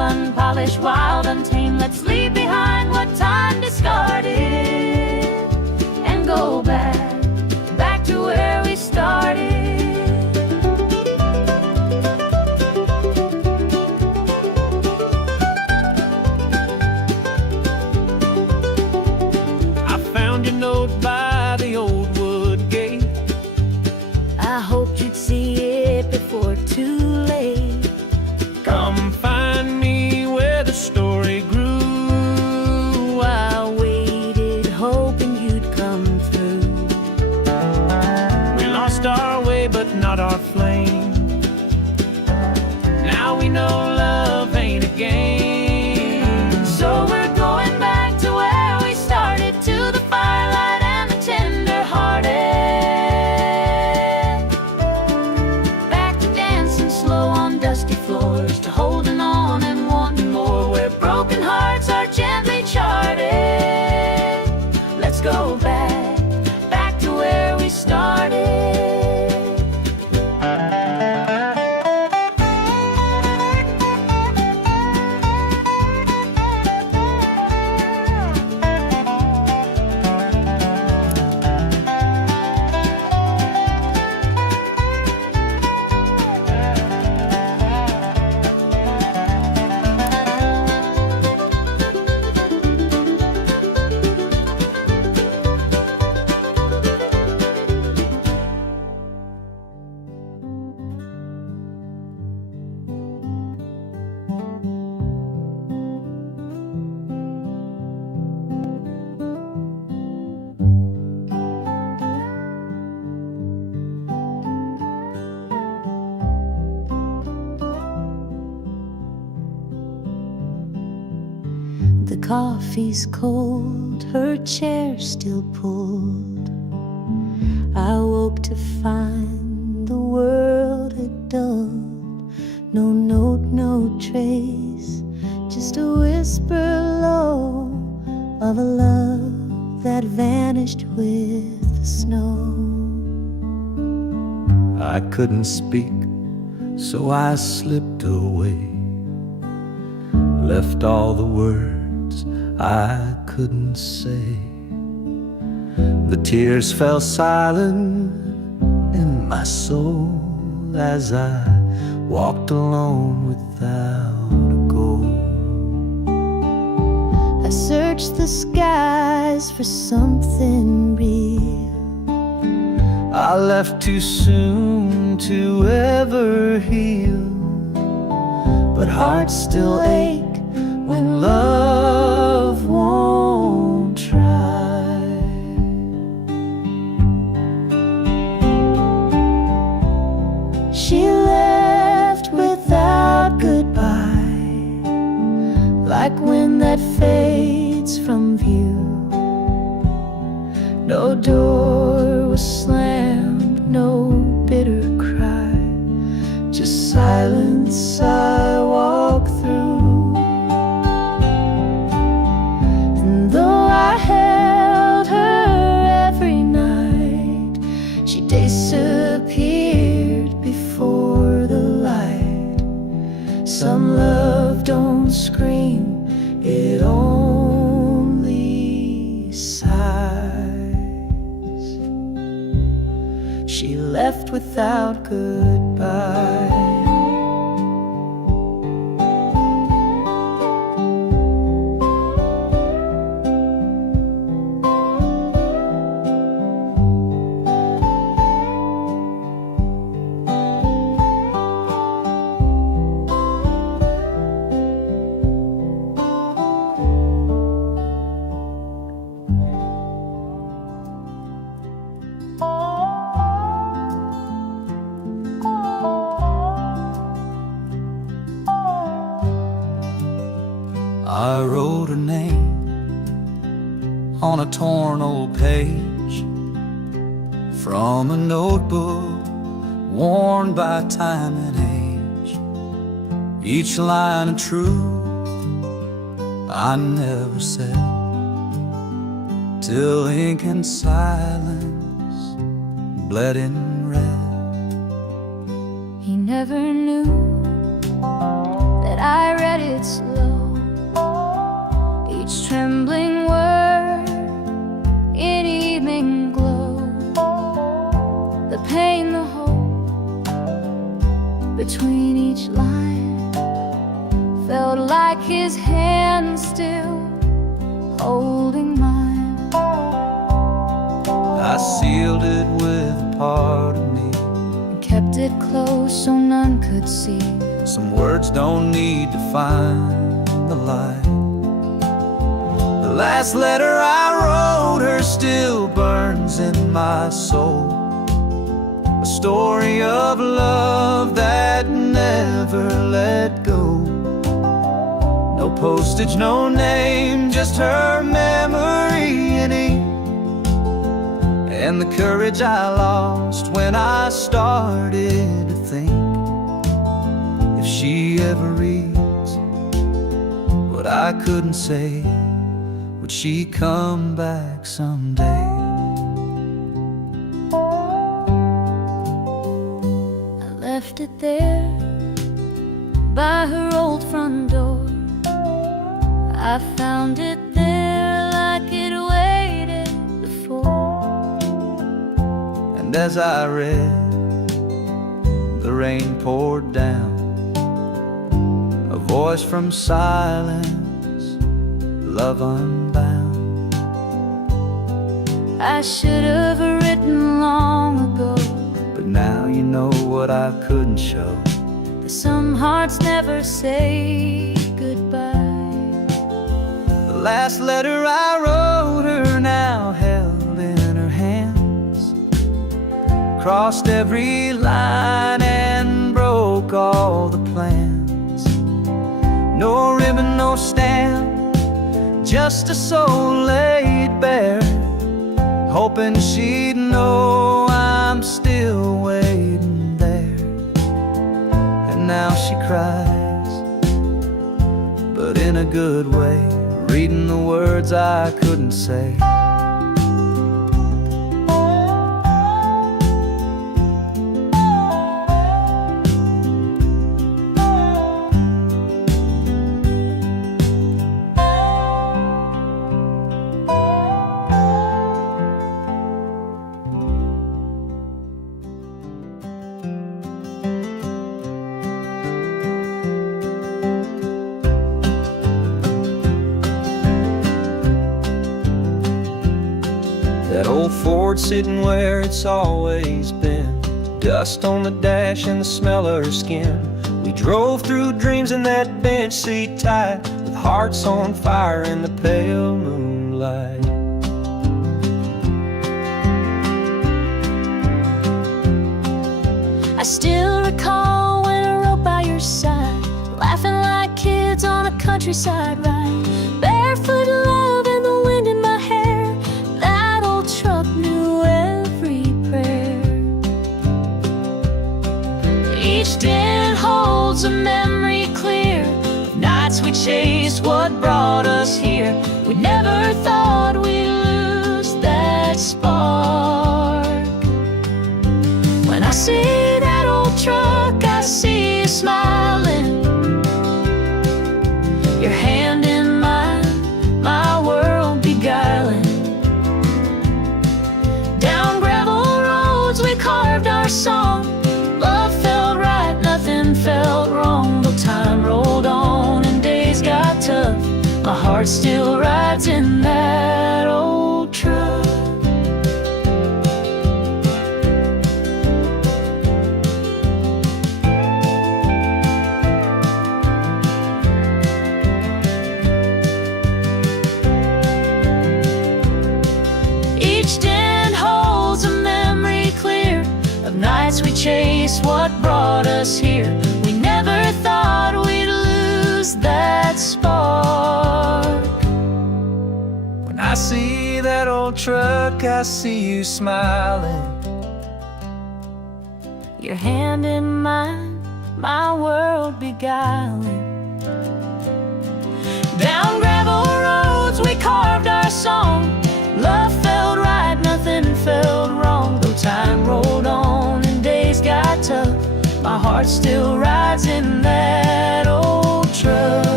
unpolished, wild, untamed. Let's leave behind what time discarded and go back to where we started. I found your note by the old wood gate. I hoped you'd see it before too late. Come find me where the story grew. I waited, hoping you'd come through. We lost our way, but not our flame. Now we know love ain't a game. So we're going back to where we started, to the firelight and the tender-hearted. Back to dancing slow on dusty floors, to holding on and wanting more, where broken hearts are gently charted. Let's go back to where we started. The coffee's cold, her chair still pulled. I woke to find the world had dulled. No note, no trace, just a whisper low of a love that vanished with the snow. I couldn't speak, so I slipped away, left all the words I couldn't say. The tears fell silent in my soul as I walked alone without a goal. I searched the skies for something real. I left too soon to ever heal, but hearts still ache when love won't try. She left without goodbye, like wind that fades from view. No door was slammed, no bitter cry, just silence I walk through. And though I held her every night, she disappeared before the light. Some love don't scream, it only sighs. She left without goodbye. I wrote her name on a torn old page from a notebook worn by time and age. Each line of truth I never said, till ink and silence bled in red. He never knew that I read read it slow, each trembling word in evening glow. The pain, the hope between each line felt like his hand still holding mine. I sealed it with a part of me And kept it close so none could see. Some words don't need to find the light. The last letter I wrote her still burns in my soul. A story of love that never let go. No postage, no name, just her memory in ink. And the courage I lost when I started to think, if she ever reads what I couldn't say, would she come back someday? I left it there by her old front door. I found it there like it waited before. And as I read, the rain poured down, a voice from silence, love unbound. I should have written long ago, But now you know what I couldn't show. that some hearts never say goodbye. The last letter I wrote her now held in her hands, crossed every line and broke all the plans. No ribbon, no stamp, just a soul laid bare, hoping she'd know I'm still waiting there. And now she cries, but in a good way, reading the words I couldn't say. That old Ford sitting where it's always been, dust on the dash and the smell of her skin. We drove through dreams in that bench seat tight, with hearts on fire in the pale moonlight. I still recall when I rode by your side, laughing like kids on a countryside ride. Barefoot love and the wind in my hair, that old truck knew every prayer. Each dent holds a memory clear of nights we chased what brought us here. We never thought we'd lose that spark. When I see that old truck, I see you smiling, your hand in mine, my world beguiling. Down gravel roads we carved our song. Love felt right, nothing felt wrong. Though time rolled on and days got tough, my heart still rides in that old truck. Each dent holds a memory clear of nights we chased what brought us here. We never thought we'd lose that spark. When I see that old truck, I see you smiling, Your hand in mine, my world beguiling. Down gravel roads we carved our song. Love felt right, nothing felt wrong. Though time rolled on and days got tough, my heart still rides in that old truck.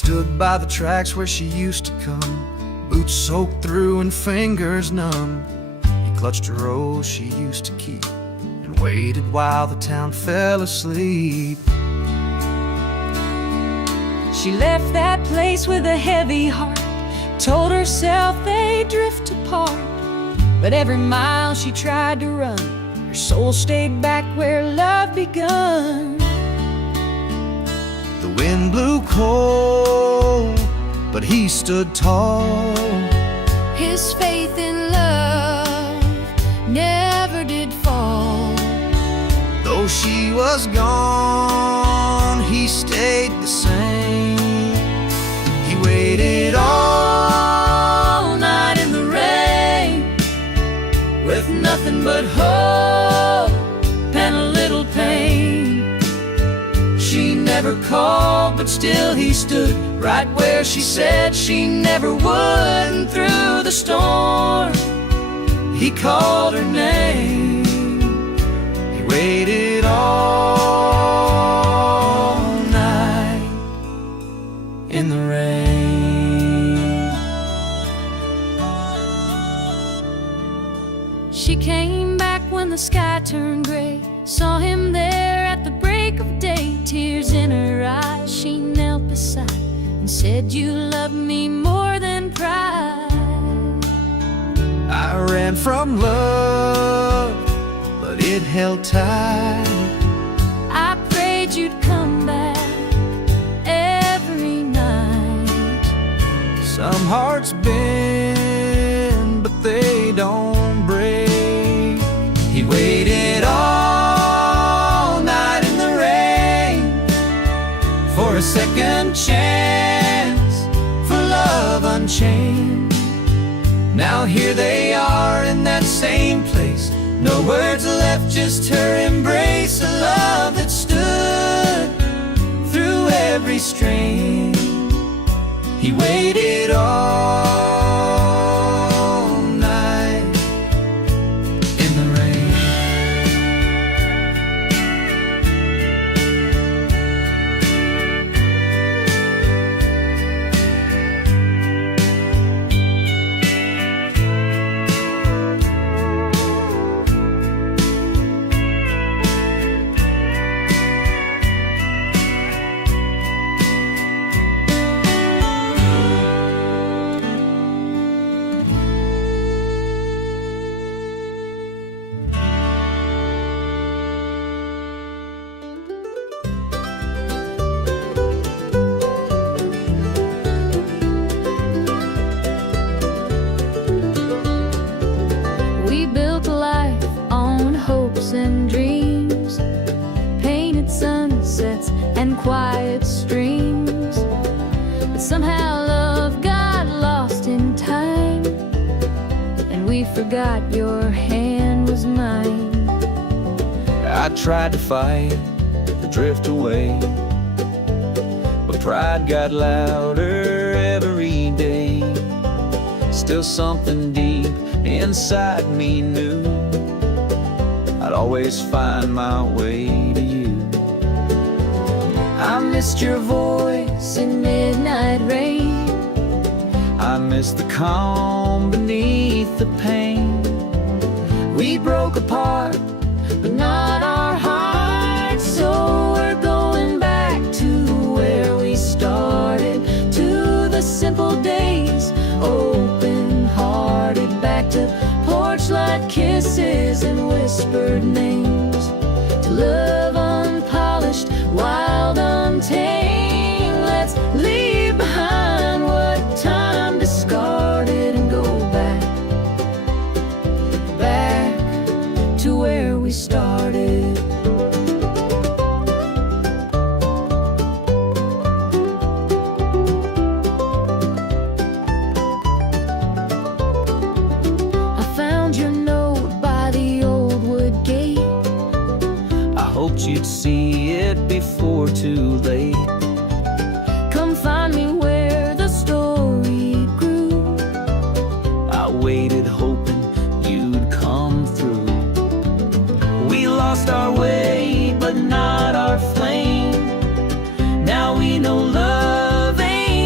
stood by the tracks where she used to come, boots soaked through and fingers numb. He clutched a rose she used to keep and waited while the town fell asleep. She left that place with a heavy heart, told herself they'd drift apart. But every mile she tried to run, her soul stayed back where love begun. The wind blew cold, but he stood tall. His faith in love never did fall. Though she was gone, he stayed the same. He waited all night in the rain, with nothing but hope and a little pain. She never called, but still he stood right where she said she never would. And through the storm, he called her name. He waited all night in the rain. She came back when the sky turned gray, saw him there at the break of day. Tears in her eyes, she knelt beside and said, "You love me more than pride." I ran from love, but it held tight. I prayed you'd come back every night. Some hearts bend, but they don't break. He waited all night in the rain for a second chance, for love unchained. Now here they are in that same place, no words left, just her embrace. A love that stood through every strain. He waited all night in the rain. We built a life on hopes and dreams, painted sunsets and quiet streams. But somehow love got lost in time, and we forgot your hand was mine. I tried to fight, to drift away, but pride got louder every day. Still something deep inside me knew I'd always find my way to you. I missed your voice in midnight rain. I miss the calm beneath the pain. We broke apart, but not our hearts. So we're going back to where we started, to the simple days, open-hearted, back to porch-light kisses and whispered names, to love unpolished, wild, untamed. Let's leave behind what time discarded and go back to where we started. I found your note by the old wood gate. I hoped you'd see it before too late. Come find me where the story grew. I waited hoping you'd come through. We lost our way, but not our flame. Now we know love ain't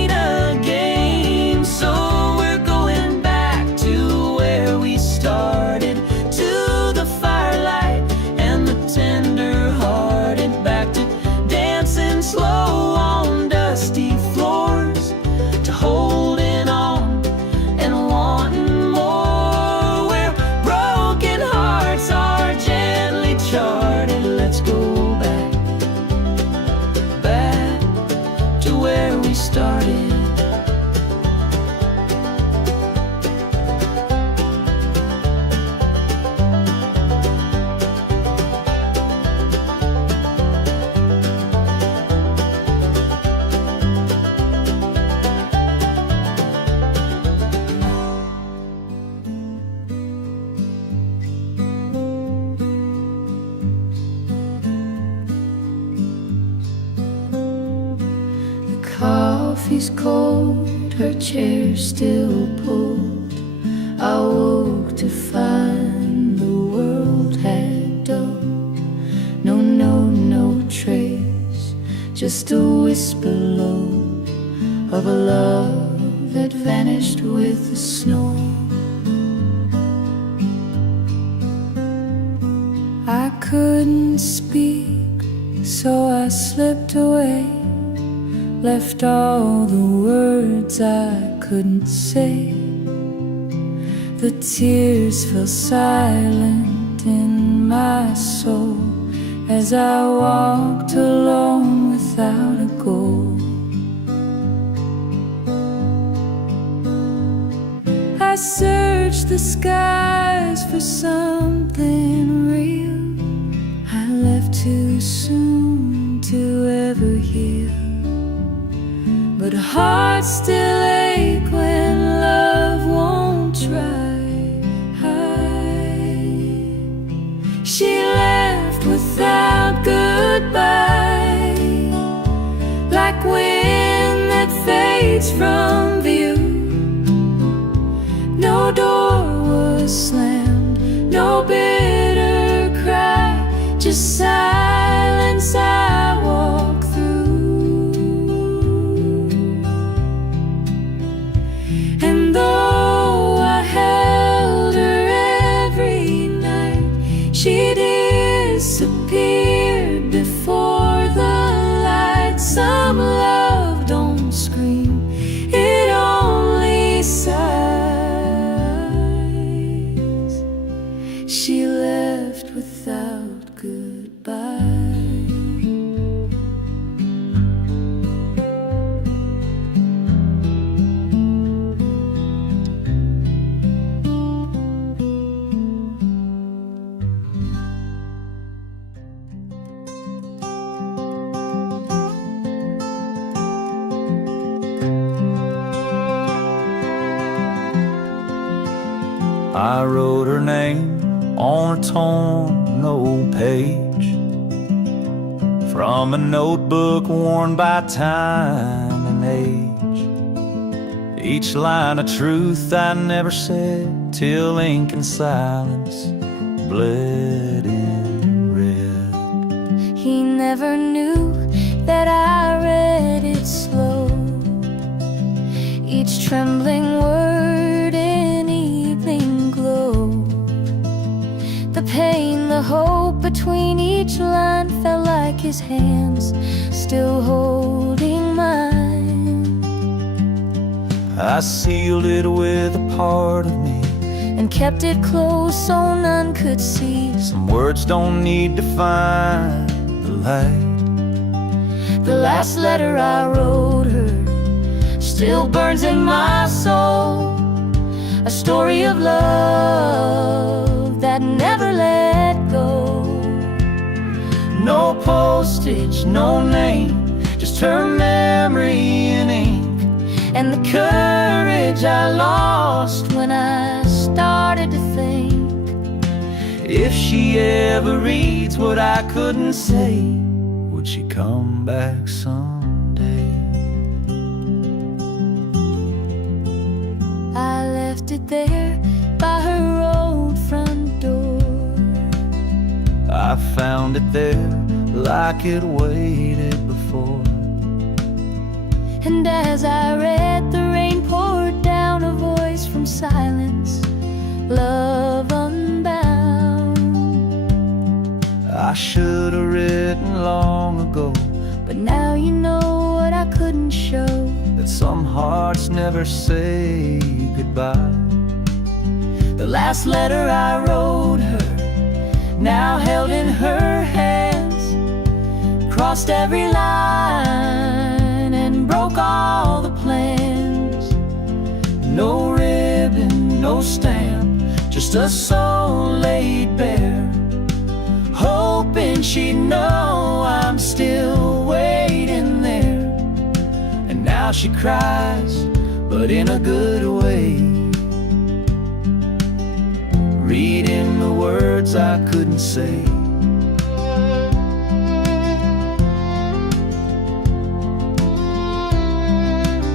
coffee's cold, her chair still pulled. I woke to find the world had dulled. No trace, just a whisper low of a love that vanished with the snow. I couldn't speak, so I slipped away, left all the words I couldn't say. The tears fell silent in my soul as I walked alone without a goal. I searched the skies for something real. I left too soon to ever heal, but hearts still ache when love won't try. She left without goodbye, like wind that fades from view. No door was slammed, no bitter cry, just silence I walk through. And though I held her every night, she disappeared before the light. Some love don't scream, it only sighs. She left without goodbye. I wrote her name on a torn old page from a notebook worn by time and age. Each line of truth I never said till ink and silence bled in red. He never knew that I read it slow, each trembling word in evening glow. The pain, the hope between each line felt like his hands still holding mine. I sealed it with a part of me and kept it close so none could see. Some words don't need to find the light. The last letter I wrote her still burns in my soul, a story of love that never let go. No postage, no name, just her memory in ink, and the courage I lost when I started to think, if she ever reads what I couldn't say, would she come back someday? I left it there by her old front door. I found it there like it waited before. And as I read, the rain poured down, a voice from silence, love unbound. I should have written long ago, but now you know what I couldn't show, that some hearts never say goodbye. The last letter I wrote her, now held in her hands, crossed every line and broke all the plans. No ribbon, no stamp, just a soul laid bare, hoping she'd know I'm still waiting there. And now she cries, but in a good way, reading the words I couldn't say.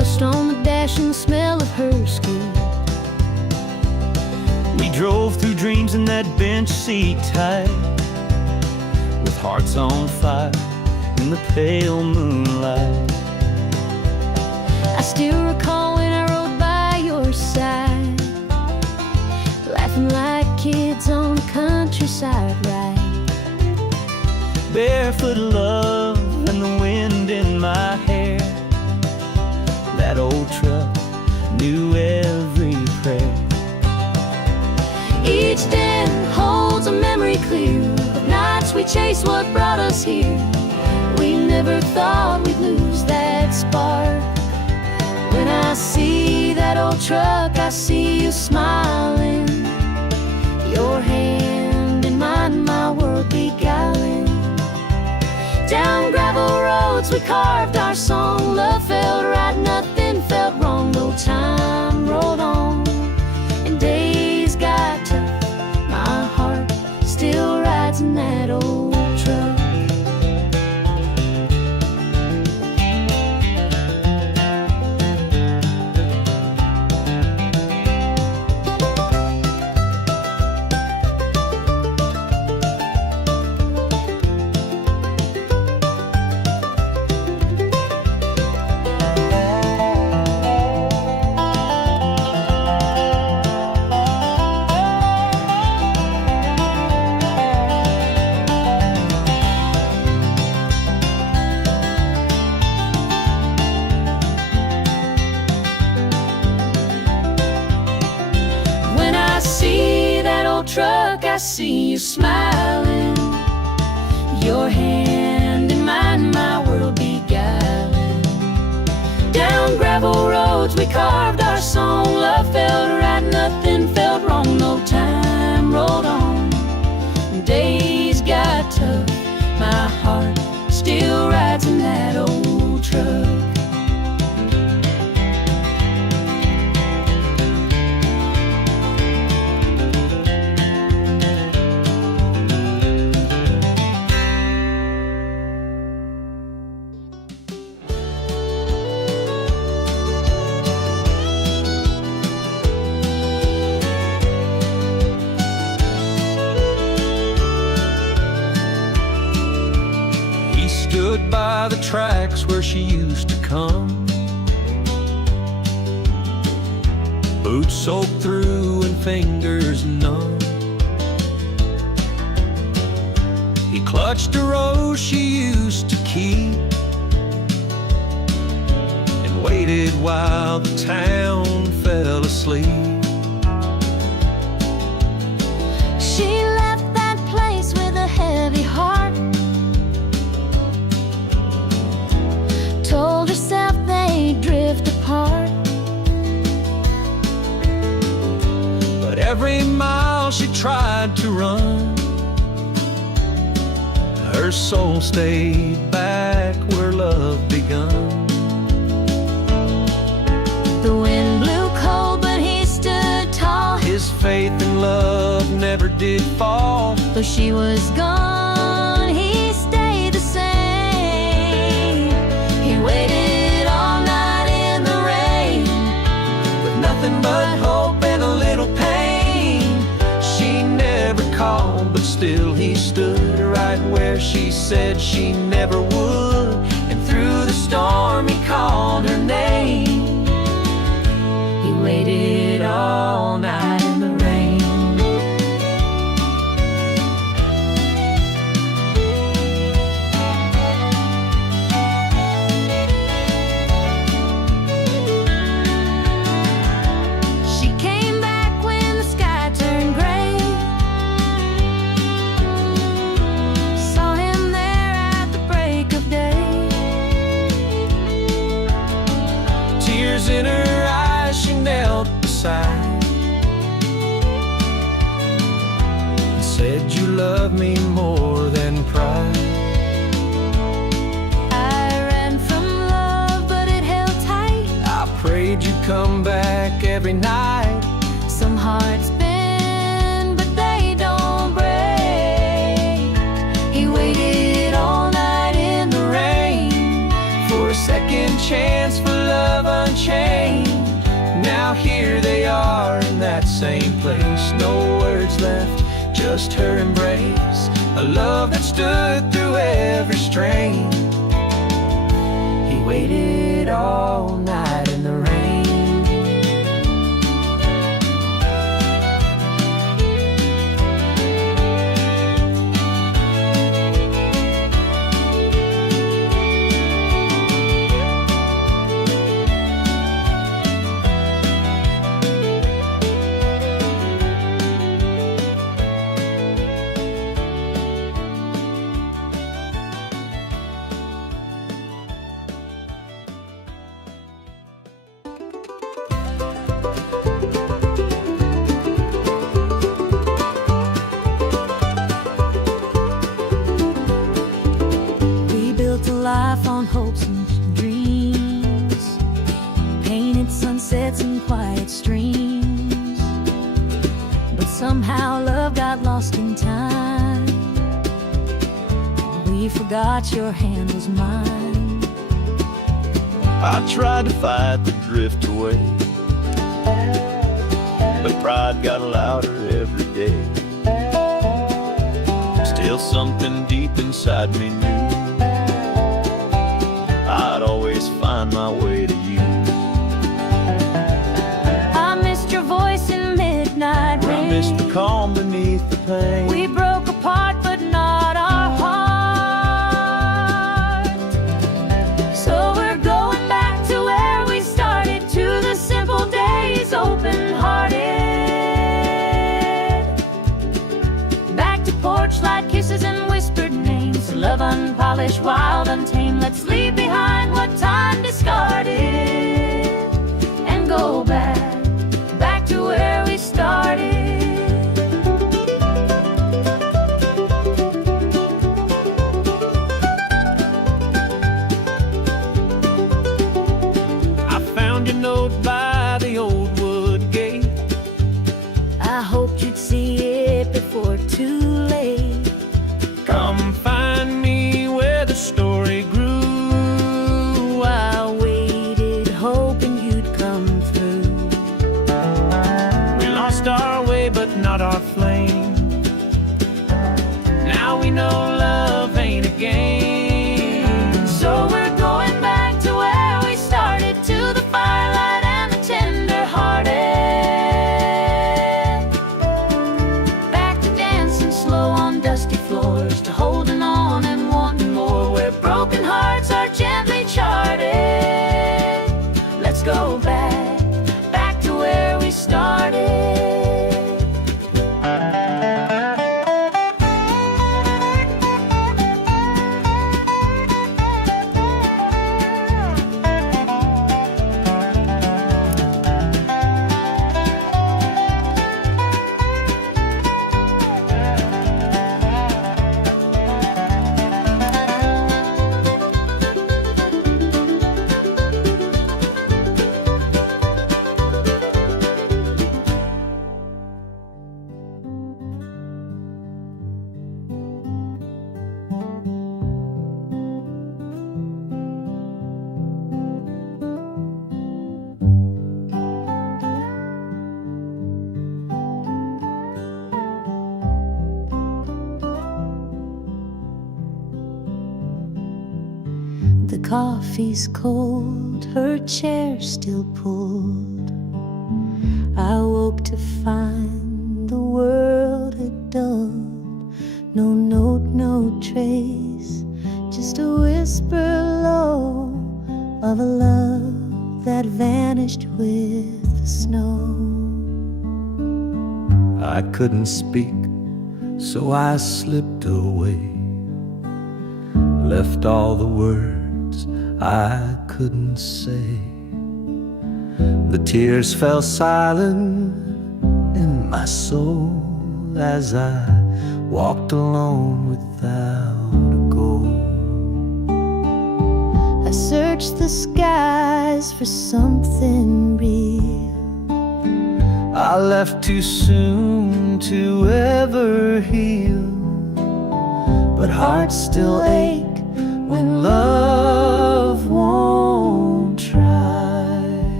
Dust on the dash and the smell of her skin. We drove through dreams in that bench seat tight, with hearts on fire in the pale moonlight. I still recall when I rode by your side, laughing like kids on the countryside ride. Barefoot love and the wind in my hair. That old truck knew every prayer. Each day holds a memory clear of nights we chased what brought us here. We never thought we'd lose that spark. When I see that old truck, I see you smiling, your hand in mine, my world beguiling. Down gravel roads we carved our song. Love felt right, nothing felt wrong. No time rolled on and days got tough. My heart still rides in that old truck. Truck, I see you smiling, your hand in mine, my world beguiling. Down gravel roads we carved our song. Love felt right, nothing felt wrong. No time rolled on, days got tough. My heart still rides in that old truck. Stood by the tracks where she used to come, boots soaked through and fingers numb. He clutched a rose she used to keep and waited while the town fell asleep. She left that place with a heavy heart, told herself they'd drift apart. But every mile she tried to run, her soul stayed back where love begun. The wind blew cold, but he stood tall. His faith in love never did fall. Though she was gone, he stayed the same. He waited all night in the rain, With nothing but hope and a little pain. She never called, but still he stood right where she said she never would. And through the storm he called her name. he waited all night in the rain. She came back when the sky turned gray, saw him there at the break of day. Tears in her eyes, she knelt beside and said, "You love me more than pride." I ran from love, but it held tight. I prayed you'd come back every night. Some hearts bend, but they don't break. He waited all night in the rain For a second chance for love unchained. Now here they are in that same place. No words left, just her embrace. A love that stood through every strain. He waited all night in the rain. Life on hopes and dreams, painted sunsets and quiet streams. But somehow love got lost in time. We forgot your hand was mine. I tried to fight the drift away, but pride got louder every day. Still something deep inside me knew I'd always find my way to you. I missed your voice in midnight rain. I missed the calm beneath the pain. We broke apart but not our heart. So we're going back to where we started, to the simple days, open-hearted. Back to porch light kisses and whispered names. Love unpolished, wild, untamed. Let's leave behind what time discarded and go back to where we started. I found your note by the old wood gate. I hoped you'd see it before too late. Come find me where the story grew. I waited, hoping you'd come through. We lost our way, but not our flame. Now we know love ain't a game. So we're going back to where we started, to the firelight and the tender-hearted. Back to dancing slow on dusty floors, to holding on and wanting more, where broken hearts are gently charted. Let's go back to where we started. The coffee's cold, her chair still pulled. I woke to find the world had dulled. No note, no trace, just a whisper low of a love that vanished with the snow. I couldn't speak, so I slipped away, left all the words I couldn't say. The tears fell silent in my soul as I walked alone without a goal. I searched the skies for something real. I left too soon to ever heal, but hearts still ache when love won't try.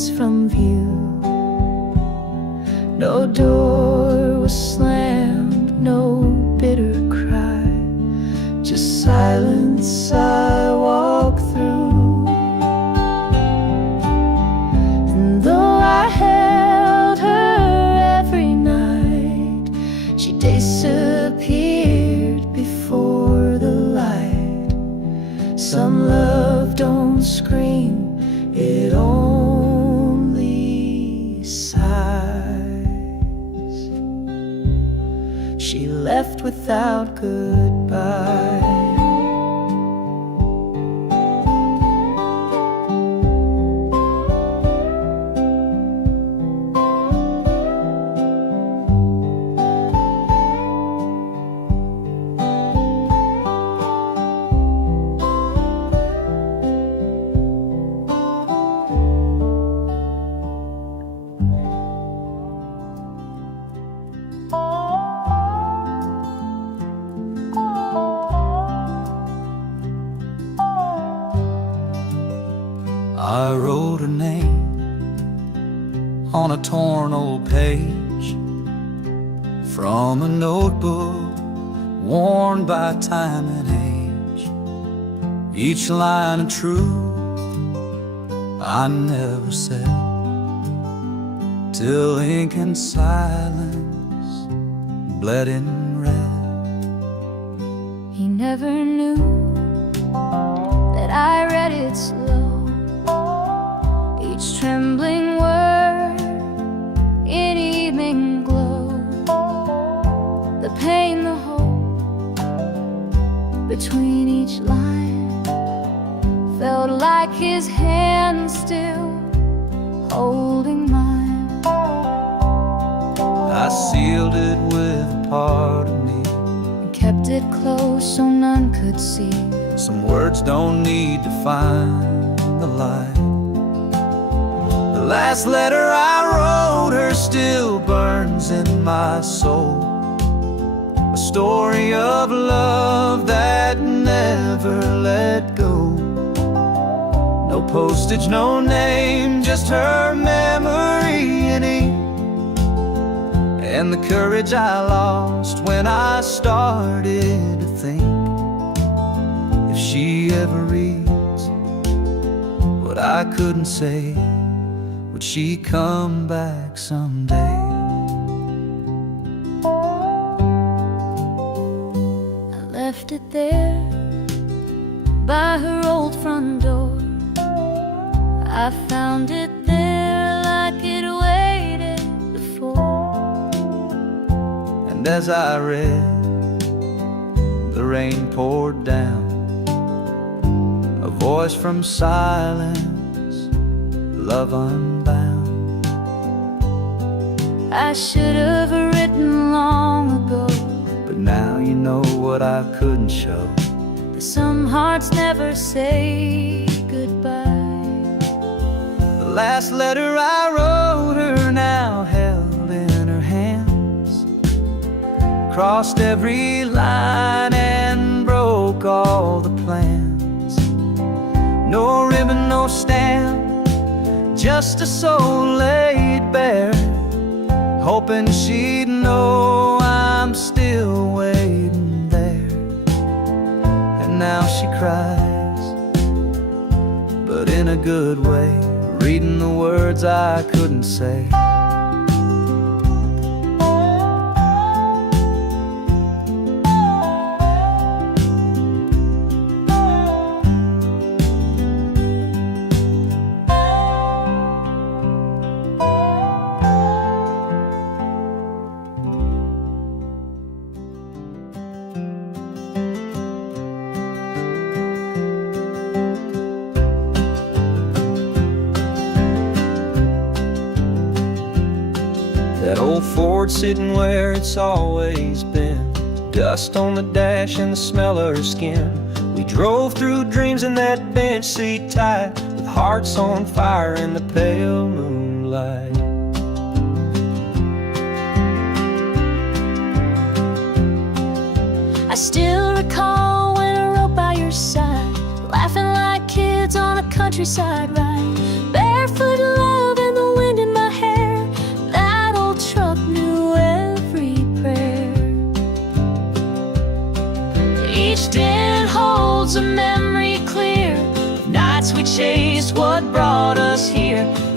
streets from view. No door was slammed, no bitter cry, just silence I walk through. And though I held her every night, she disappeared before the light. Some love don't scream, it only sighs. She left without goodbye. I wrote her name on a torn old page from a notebook worn by time and age. Each line of truth I never said, till ink and silence bled in red. He never knew that I read it slow, each trembling word in evening glow. The pain, the hope between each line felt like his hand still holding mine. I sealed it with a part of me, And kept it close so none could see. some words don't need to find the light. The last letter I wrote her still burns in my soul, a story of love that never let go. No postage, no name, just her memory in ink, and the courage I lost when I started to think, if she ever reads what I couldn't say, would she come back someday? I left it there by her old front door. I found it there like it waited before. And as I read, the rain poured down, a voice from silence, love unbound. I should have written long ago, But now you know what I couldn't show. that some hearts never say goodbye. The last letter I wrote her now held in her hands, crossed every line and broke all the plans. No ribbon, no stamp, just a soul laid bare, hoping she'd know I'm still waiting there. And now she cries, but in a good way, reading the words I couldn't say. That old Ford sitting where it's always been, dust on the dash and the smell of her skin. We drove through dreams in that bench seat tight, with hearts on fire in the pale moonlight. I still recall when I rode by your side, laughing like kids on a countryside ride, barefoot love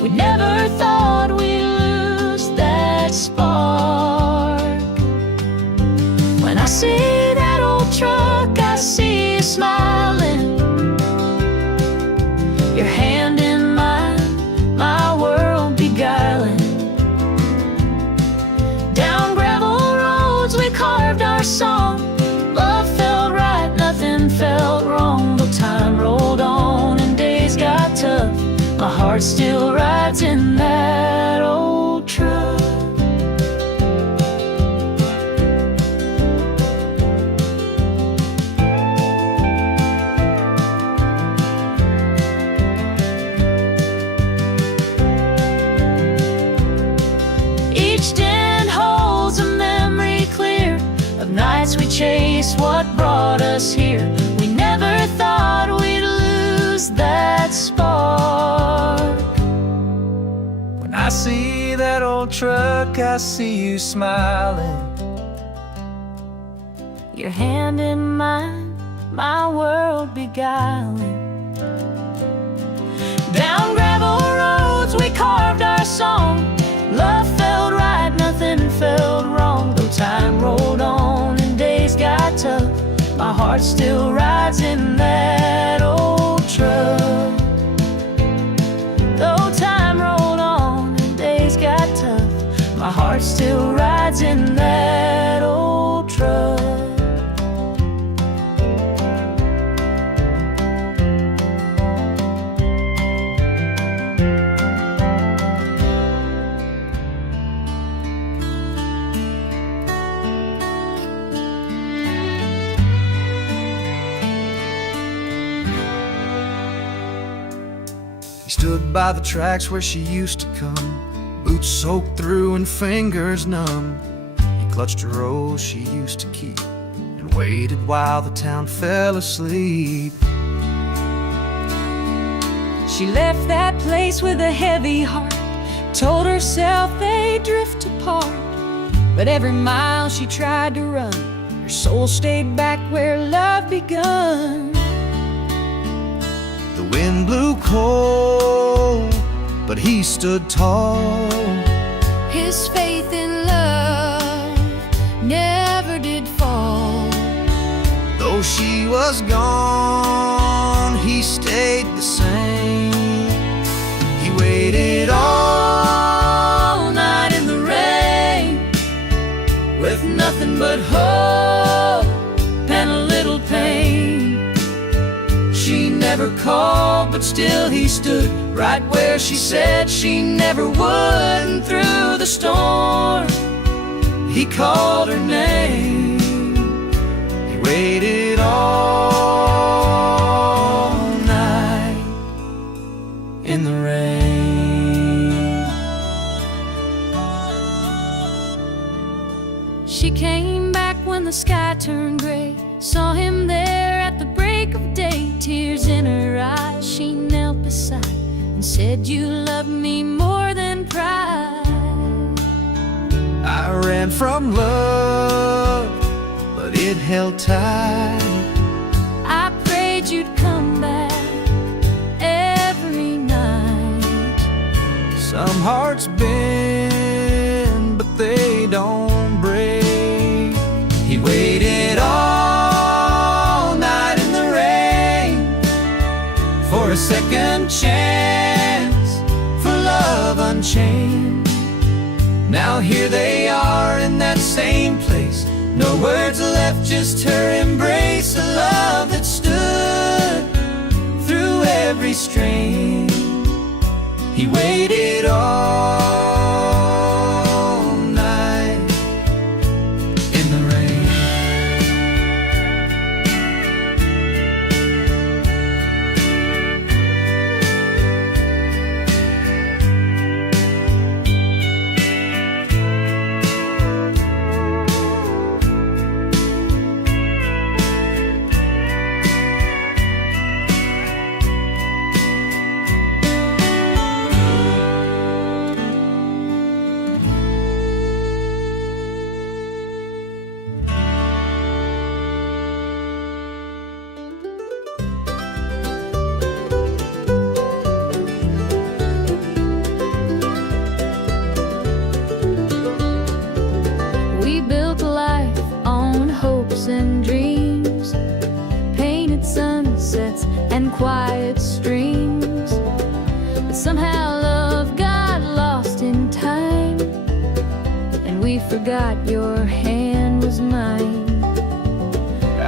We never thought we'd lose that spark. When I see that old truck, I see you smiling, your hand in mine, my world beguiling. Down gravel roads we carved our song. Love felt right, nothing felt wrong. Though time rolled on and days got tough, my heart still rides in that old truck. Each den holds a memory clear of nights we chased what brought us here. We never thought we'd lose that spark. When I see that old truck, I see you smiling, Your hand in mine, my world beguiling. Down gravel roads we carved our song. Love felt right, nothing felt wrong. Though time rolled on and days got tough, my heart still rides in that old truck. Though time rolled on and days got tough, my heart still rides in that old truck. He stood by the tracks where she used to come, boots soaked through and fingers numb. He clutched a rose she used to keep and waited while the town fell asleep. She left that place with a heavy heart, told herself they'd drift apart. But every mile she tried to run, her soul stayed back where love begun. The wind blew cold, but he stood tall. His faith in love never did fall. Though she was gone, he stayed the same. He waited all night in the rain, With nothing but hope and a little pain. She never called, but still he stood right where she said she never would. And through the storm, he called her name. he waited all night In the rain, She came back when the sky turned gray, saw him there at the break of day. Tears in her eyes, she knelt beside and said, "You love me more than pride." I ran from love, but it held tight. I prayed you'd come back every night. Some hearts bend, but they don't break. He waited all night in the rain for a second chance, for love unchained. Now here they are in that same place, no words left, just her embrace. A love that stood through every strain. He waited all night in the rain.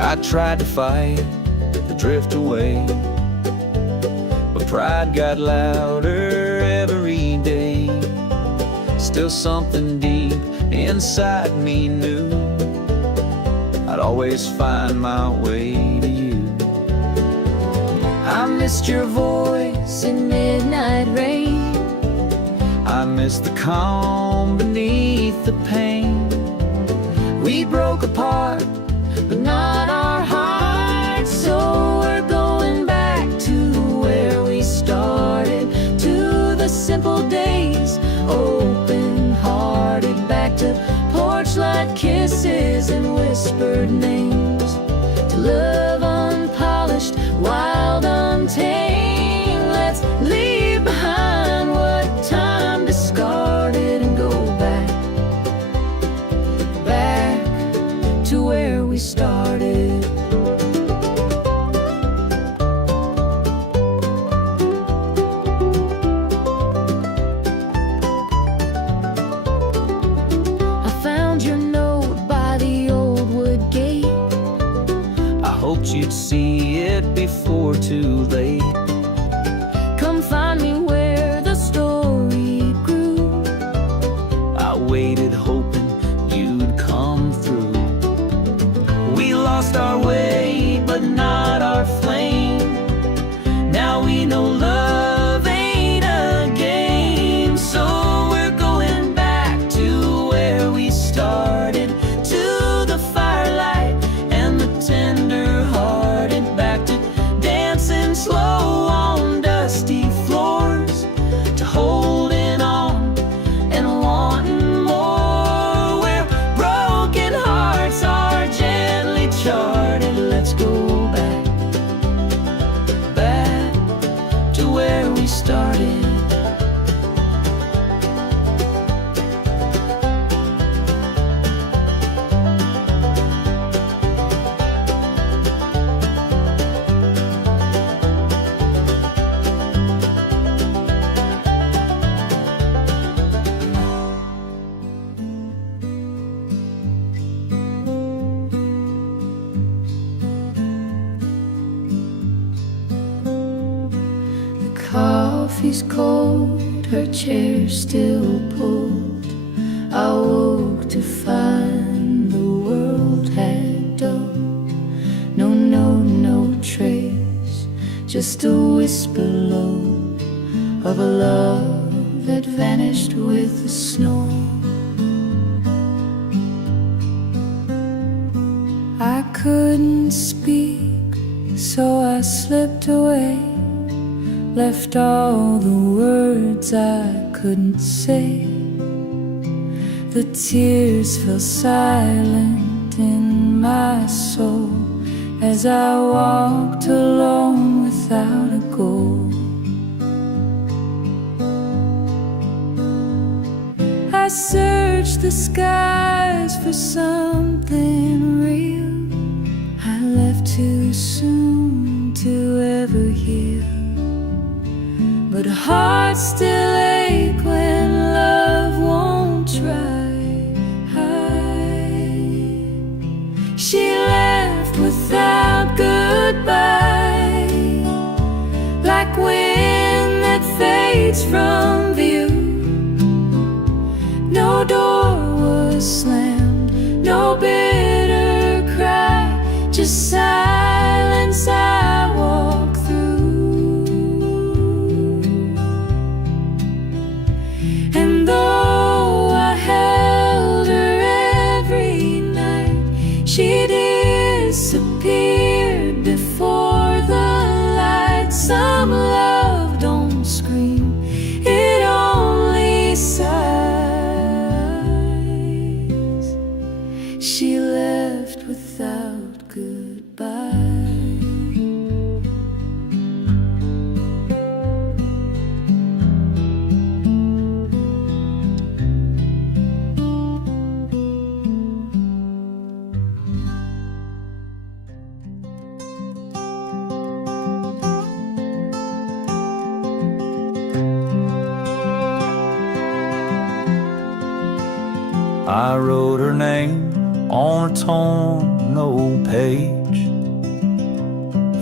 I tried to fight the drift away, but pride got louder every day. Still something deep inside me knew I'd always find my way to you. I missed your voice in midnight rain. I miss the calm beneath the pain. We broke apart, but not our hearts. So we're going back to where we started, to the simple days, open-hearted. Back to porch light kisses and whispered names, to love unpolished, wild, untamed. Let's leave behind what time discarded and go back to where we started. I found your note by the old wood gate. I hoped you'd see it before too late. Come find me where the story grew. I waited hoping you'd come through. We lost our way, but not our flame. Now we know love ain't a game. So we're going back to where we started, to the firelight and the tender-hearted. Back to dancing slow on dusty floors, to holding on and wanting more. Where broken hearts are gently charted. Let's go back to where we started. Coffee's cold, her chair still pulled. I woke to find the world had dulled. No note, no trace, just a whisper low of a love that vanished with the snow. I couldn't speak, so I slipped away, left all the words I couldn't say. The tears fell silent in my soul as I walked alone without a goal. I searched the skies for something real. I left too soon to ever heal, but hearts still ache when love won't try. She left without goodbye, like wind that fades from view. No door was slammed, no bitter cry, just silence I walk through. And though I held her every night, she disappeared before the light. Some love don't scream, it only sighs. She left without goodbye. I wrote her name on a torn old page.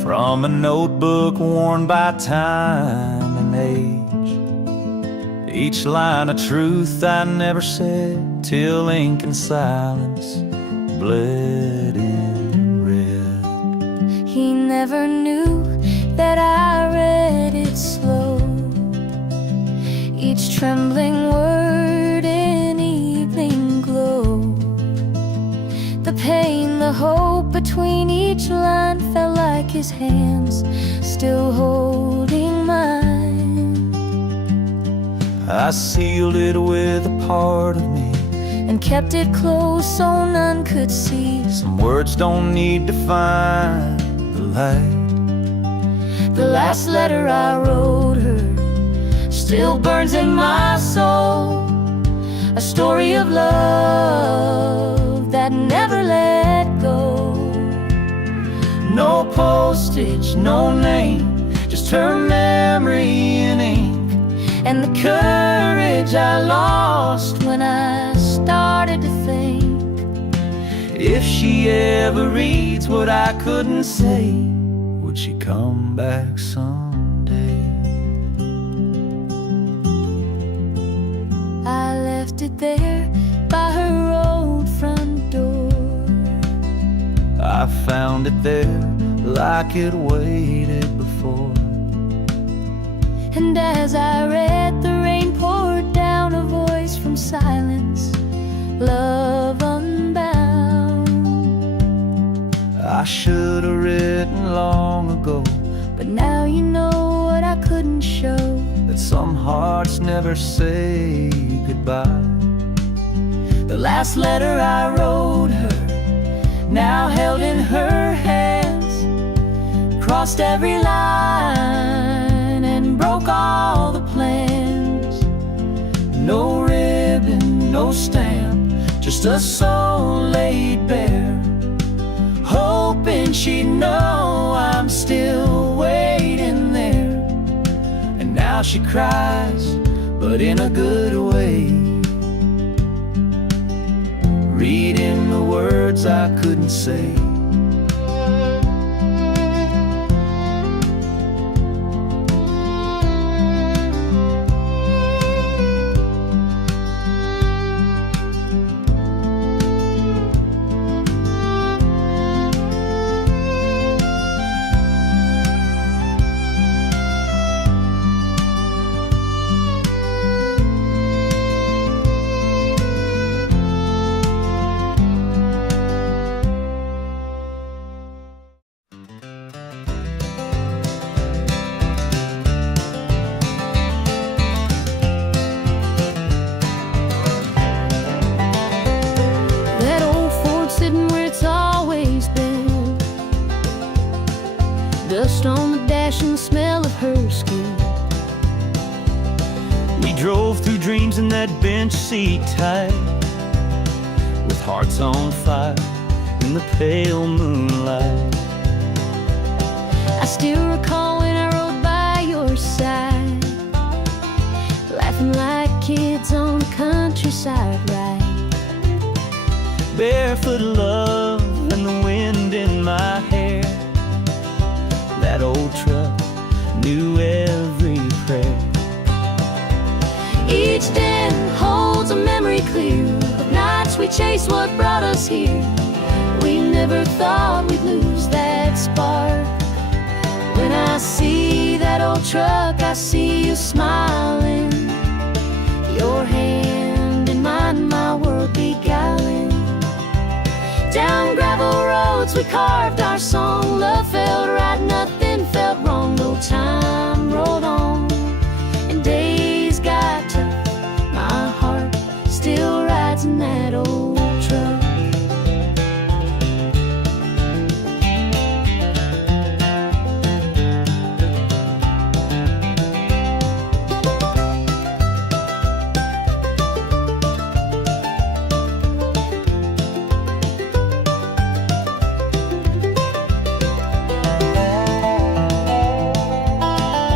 from a notebook worn by time and age. Each line a truth I never said, till ink and silence bled in red. He never knew that I read it slow, each trembling word in evening glow. The pain, the hope between each line felt like his hands still holding mine. I sealed it with a part of me and kept it close so none could see. Some words don't need to find the light. The last letter I wrote her still burns in my soul, a story of love that never let go. No postage, no name, just her memory in ink, and the courage I lost when I started to think. If she ever reads what I couldn't say, would she come back someday? I left it there by her old front door. I found it there like it waited before. And as I read, the rain poured down, a voice from silence, love unbound. I should have written long ago, but now you know what I couldn't show, that some hearts never say goodbye. the last letter I wrote her, now held in her hands, crossed every line and broke all the plans. No ribbon, no stamp, just a soul laid bare, hoping she'd know I'm still waiting there. And now she cries, but in a good way, reading the words I couldn't say. Dust on the dash and the smell of her skin. We drove through dreams in that bench seat tight, with hearts on fire in the pale moonlight. I still recall when I rode by your side, laughing like kids on the countryside ride. Barefoot love and the wind in my hair. That old truck knew every prayer. Each den holds a memory clear of nights we chased what brought us here. We never thought we'd lose that spark. When I see that old truck, I see you smiling, your hand in mine, my world beguiling. Down gravel roads we carved our song. Love felt right, nothing felt wrong. No time rolled on and days got tough. My heart still rides in that old truck.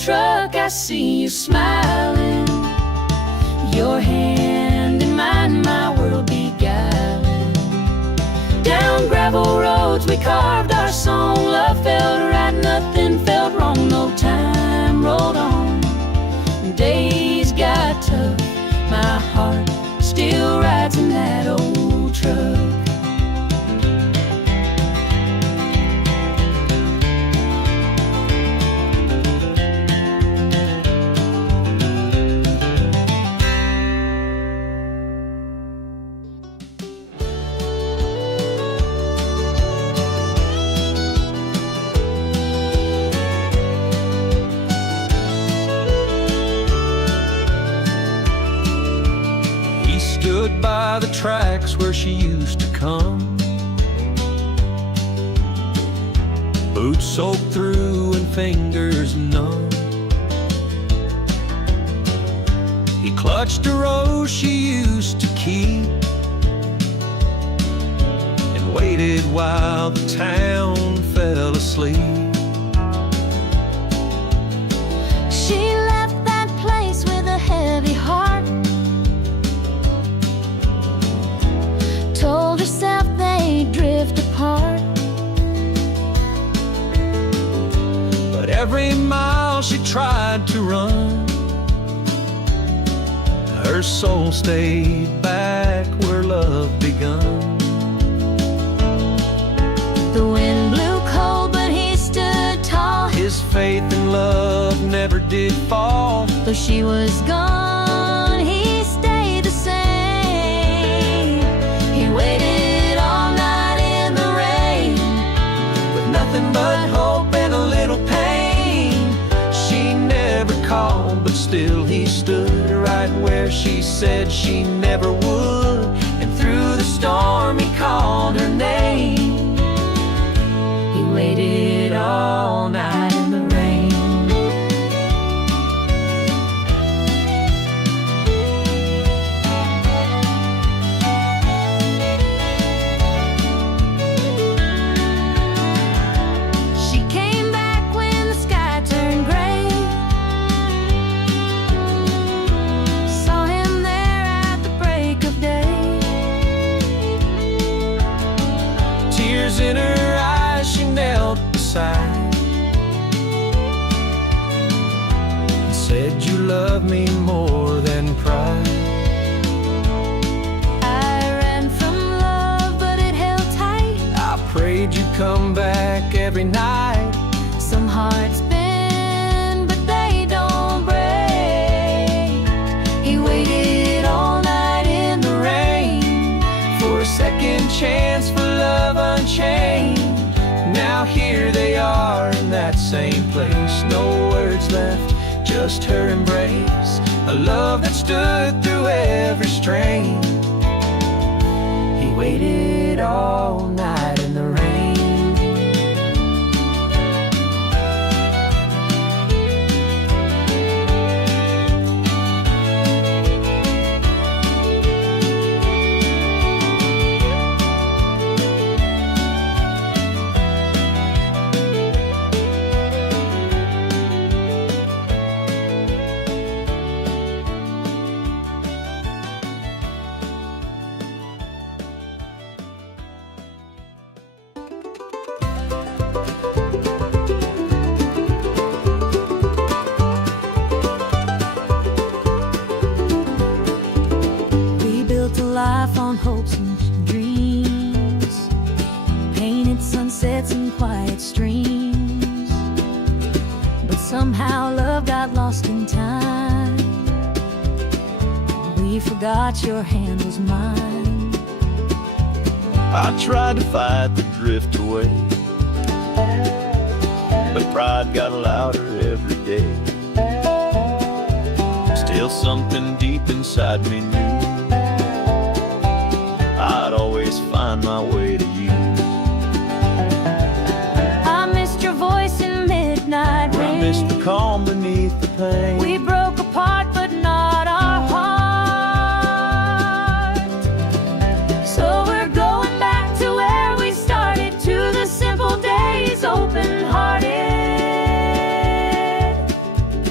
truck, I see you smiling, your hand in mine, my world beguiling. Down gravel roads we carved our song, love felt right, nothing felt wrong, no time rolled on. Days got tough, my heart still rides in that old truck. Stood by the tracks where she used to come, boots soaked through and fingers numb. He clutched a rose she used to keep and waited while the town fell asleep. She left that place with a heavy heart, told herself they'd drift apart. But every mile she tried to run, her soul stayed back where love begun. The wind blew cold, but he stood tall. His faith in love never did fall. Though she was gone, he stayed the same. He waited all night in the rain, With nothing but hope and a little pain. She never called, but still he stood right where she said she never would. And through the storm he called her name. He waited all night in the rain. she came back when the sky turned gray. Saw him there at the break of day. Tears in her eyes, she knelt beside and said, "You love me more than pride." I ran from love, but it held tight. I prayed you'd come back every night. Some hearts bend, but they don't break. He waited all night in the rain For a second chance for love unchained. Now here they are in that same place. No words left, just her embrace. A love that stood through every strain. He waited all night in the rain. We built a life on hopes and dreams, painted sunsets and quiet streams. But somehow love got lost in time. We forgot your hand was mine. I tried to fight the drift away, but pride got louder every day. Still something deep inside me knew I'd always find my way to you. I missed your voice in midnight rain. I missed the calm beneath the pain. We broke apart, but not our heart. So we're going back to where we started, to the simple days, open-hearted.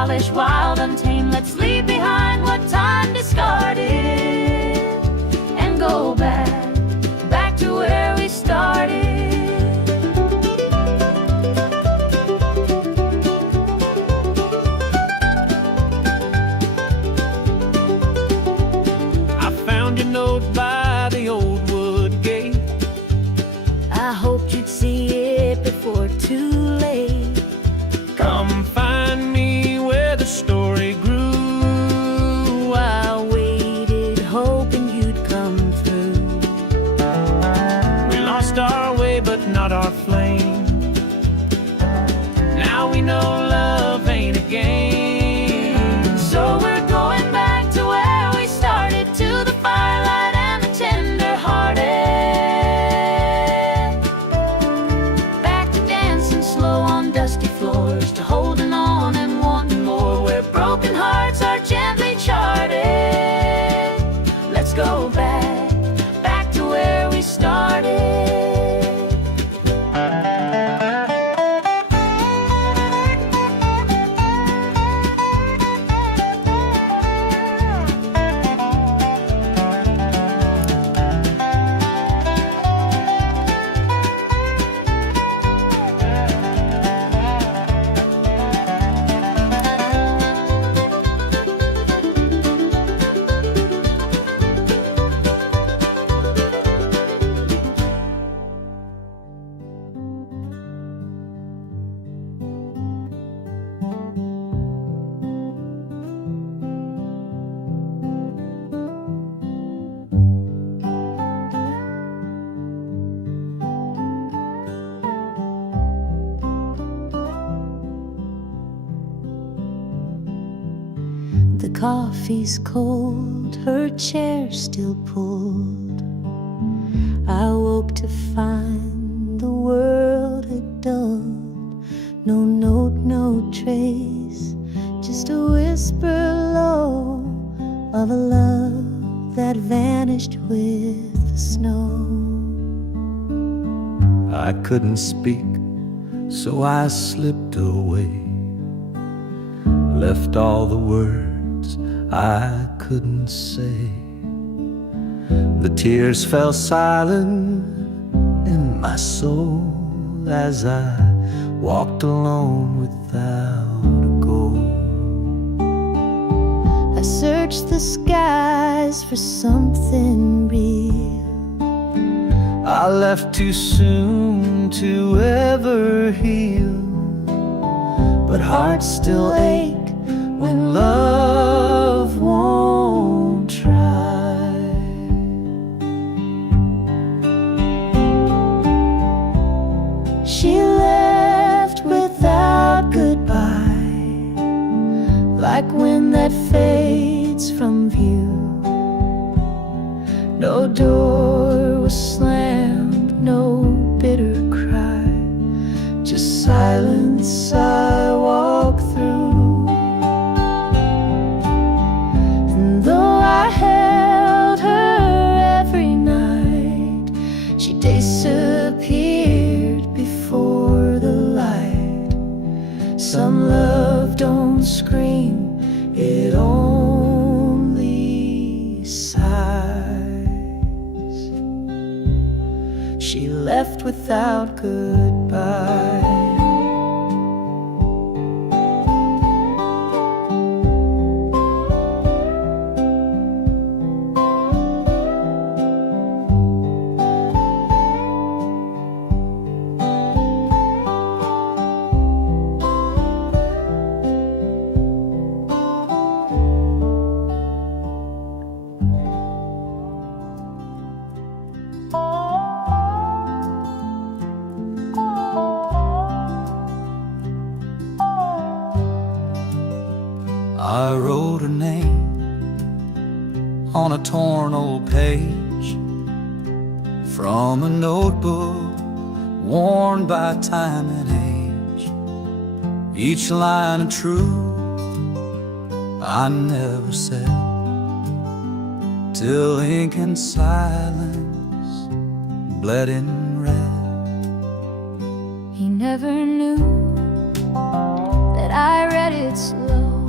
childish, wild, untamed. Let's leave behind what time discarded and go back to where we started. I found your note by the old wood gate. I hoped you'd see it before too late. Come find me where the story grew. I waited, hoping you'd come through. We lost our way, but not our flame. Now we know love ain't a game. So we're going back to where we started, to the firelight and the tender-hearted. Back to dancing slow on dusty floors, to holding on and wanting more, where broken hearts are gently charted. Let's go back to where we started. The coffee's cold, her chair still pulled. I woke to find the world had dulled. No note, no trace, just a whisper low of a love that vanished with the snow. I couldn't speak, so I slipped away, left all the words I couldn't say. The tears fell silent in my soul as I walked alone without a goal. I searched the skies for something real. I left too soon to ever heal, but hearts still ache when love won't try. She left without goodbye, like wind that fades from view. No door was slammed, no bitter cry, just silence I walk through. And though I held her every night, she disappeared before the light. Some love don't scream, it only sighs. She left without goodbye. I wrote her name on a torn old page from a notebook worn by time and age. Each line a truth I never said, till ink and silence bled in red. He never knew that I read it slow,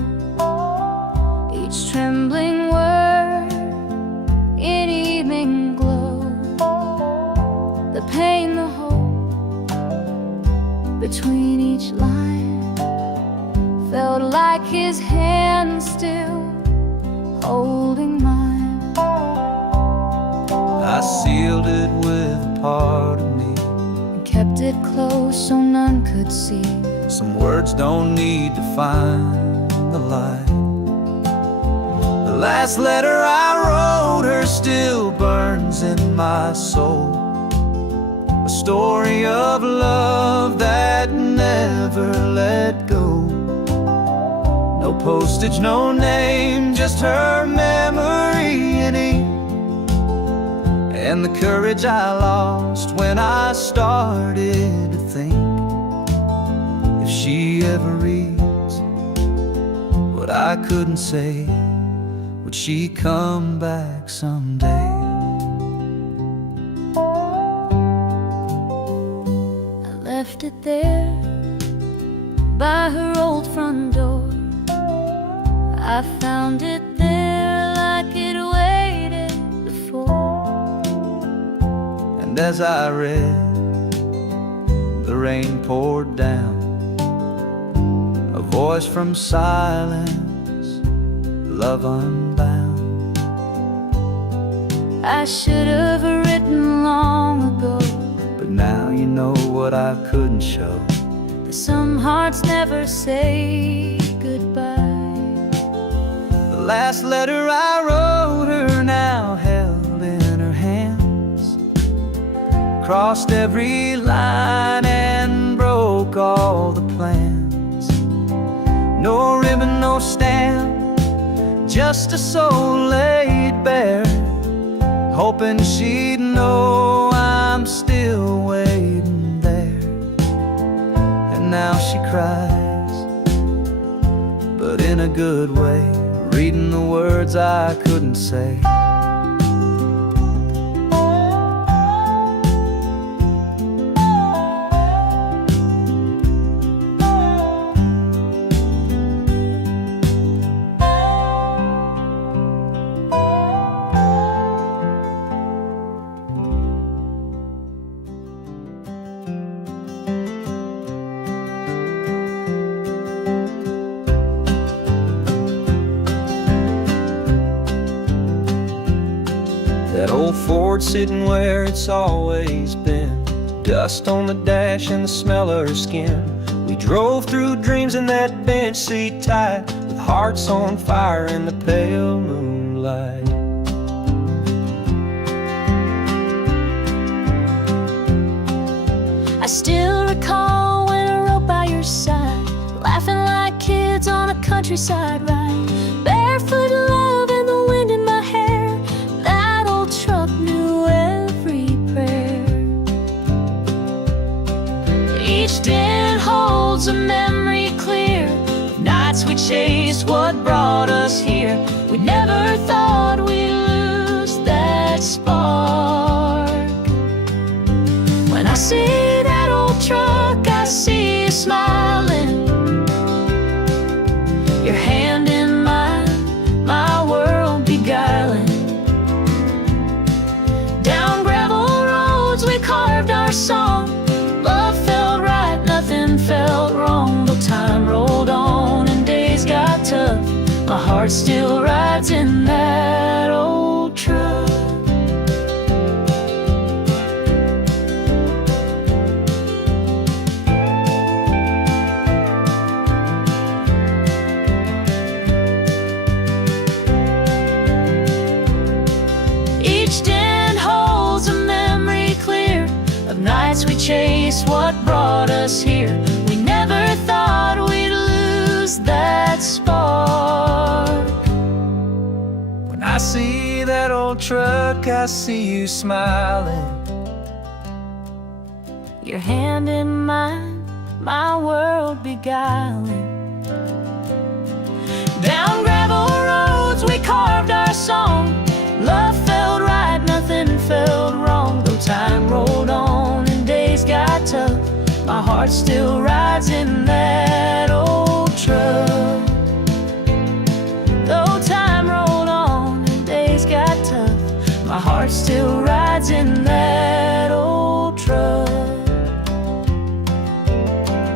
between each line. Felt like his hand still holding mine. I sealed it with a part of me, And kept it close so none could see. some words don't need to find the light. The last letter I wrote her still burns in my soul, a story of love that never let go. No postage, no name, just her memory in ink, and the courage I lost when I started to think, if she ever reads what I couldn't say, would she come back someday? I left it there by her old front door. I found it there like it waited before. And as I read, the rain poured down, a voice from silence, love unbound. I should have written long ago, But now you know what I couldn't show. that some hearts never say goodbye. The last letter I wrote her now held in her hands, crossed every line and broke all the plans. No ribbon, no stamp, just a soul laid bare, hoping she'd know I'm still waiting there. And now she cries, but in a good way, reading the words I couldn't say. That old Ford sitting where it's always been, dust on the dash and the smell of her skin. We drove through dreams in that bench seat tight, with hearts on fire in the pale moonlight. I still recall when I rode by your side, laughing like kids on a countryside ride. Barefoot love and the wind in my hair, that old truck knew every prayer. Each dent holds a memory clear, nights we chased what brought us here. We never thought we'd lose that spark. When I see that old truck, I see you smiling, your hand in mine, my world beguiling. Down gravel roads we carved our song, love felt right, nothing felt wrong. Though time rolled on and days got tough, my heart still rides in that old truck. Nights we chased what brought us here. We never thought we'd lose that spark. When I see that old truck, I see you smiling, your hand in mine, my world beguiling. Down gravel roads we carved our song, love felt right, nothing felt wrong. Though time rolled on and days got tough, my heart still rides in that old truck. Though time rolled on and days got tough, my heart still rides in that old truck.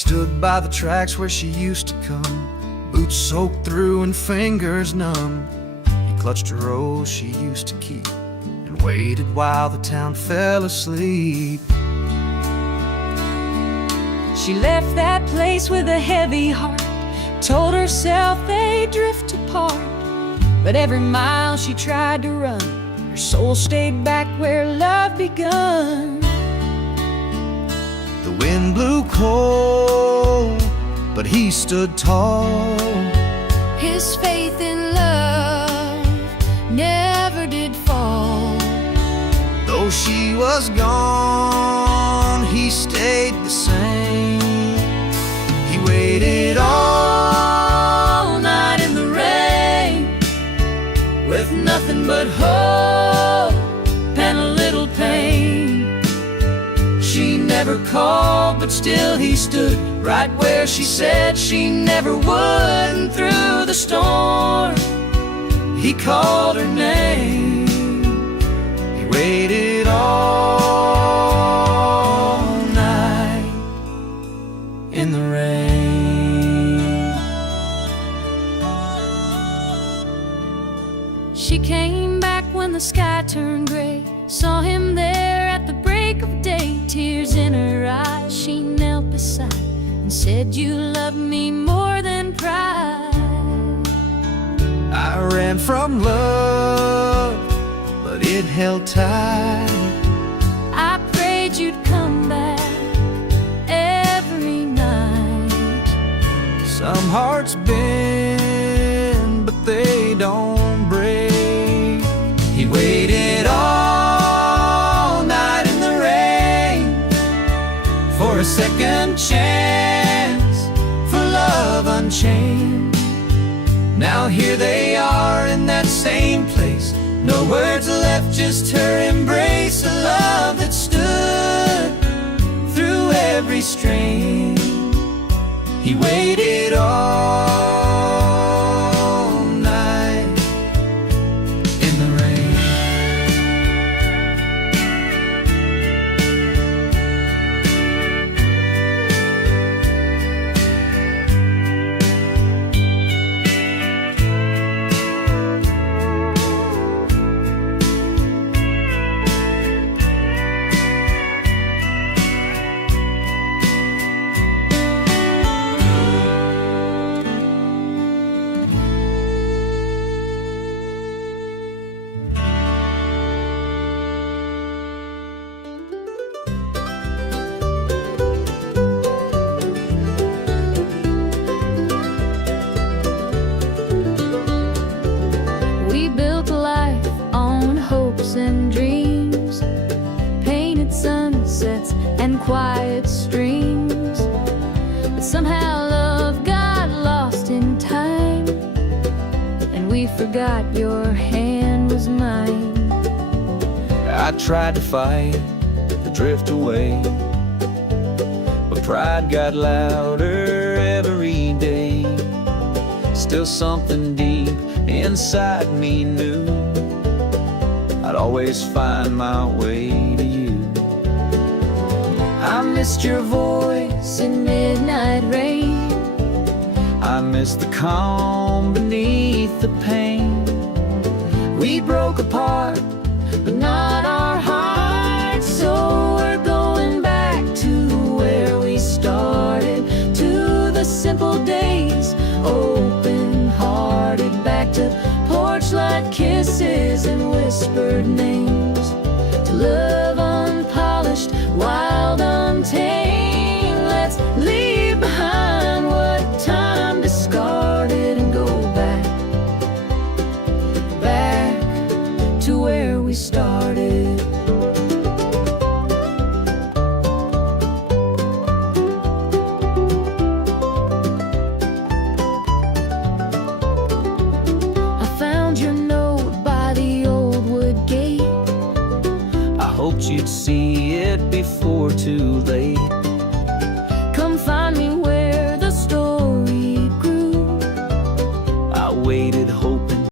stood by the tracks where she used to come, boots soaked through and fingers numb. He clutched a rose she used to keep and waited while the town fell asleep. She left that place with a heavy heart, told herself they'd drift apart. But every mile she tried to run, her soul stayed back where love begun. The wind blew cold, but he stood tall. His faith in love never did fall. Though she was gone, he stayed the same. He waited all night in the rain, with nothing but hope and a little pain. She never called, but still he stood right where she said she never would. And through the storm, he called her name. he waited all night In the rain. She came back when the sky turned gray, saw him there at the break of day. Tears in her eyes, she knelt beside and said, "You love me more than pride." I ran from love, but it held tight. I prayed you'd come back every night. Some hearts bend, but they don't break. He waited all night in the rain for a second chance, for love unchained. Now here they are in that same place, no words left, just her embrace. A love that stood through every strain. He waited all night in the rain. We built a life on hopes and dreams, painted sunsets and quiet streams. But somehow love got lost in time, and we forgot your hand was mine. I tried to fight the drift away, but pride got louder every day. Still something deep inside me knew I'd always find my way to you. I missed your voice in midnight rain. I miss the calm beneath the pain. We broke apart, but not our hearts. So we're going back to where we started, to the simple days, open-hearted, back to porch light kisses and whispered names, to love unpolished, wild, untamed. Let's leave behind what time discarded and go back to where we started. I found your note by the old wood gate. I hoped you'd see it before too late.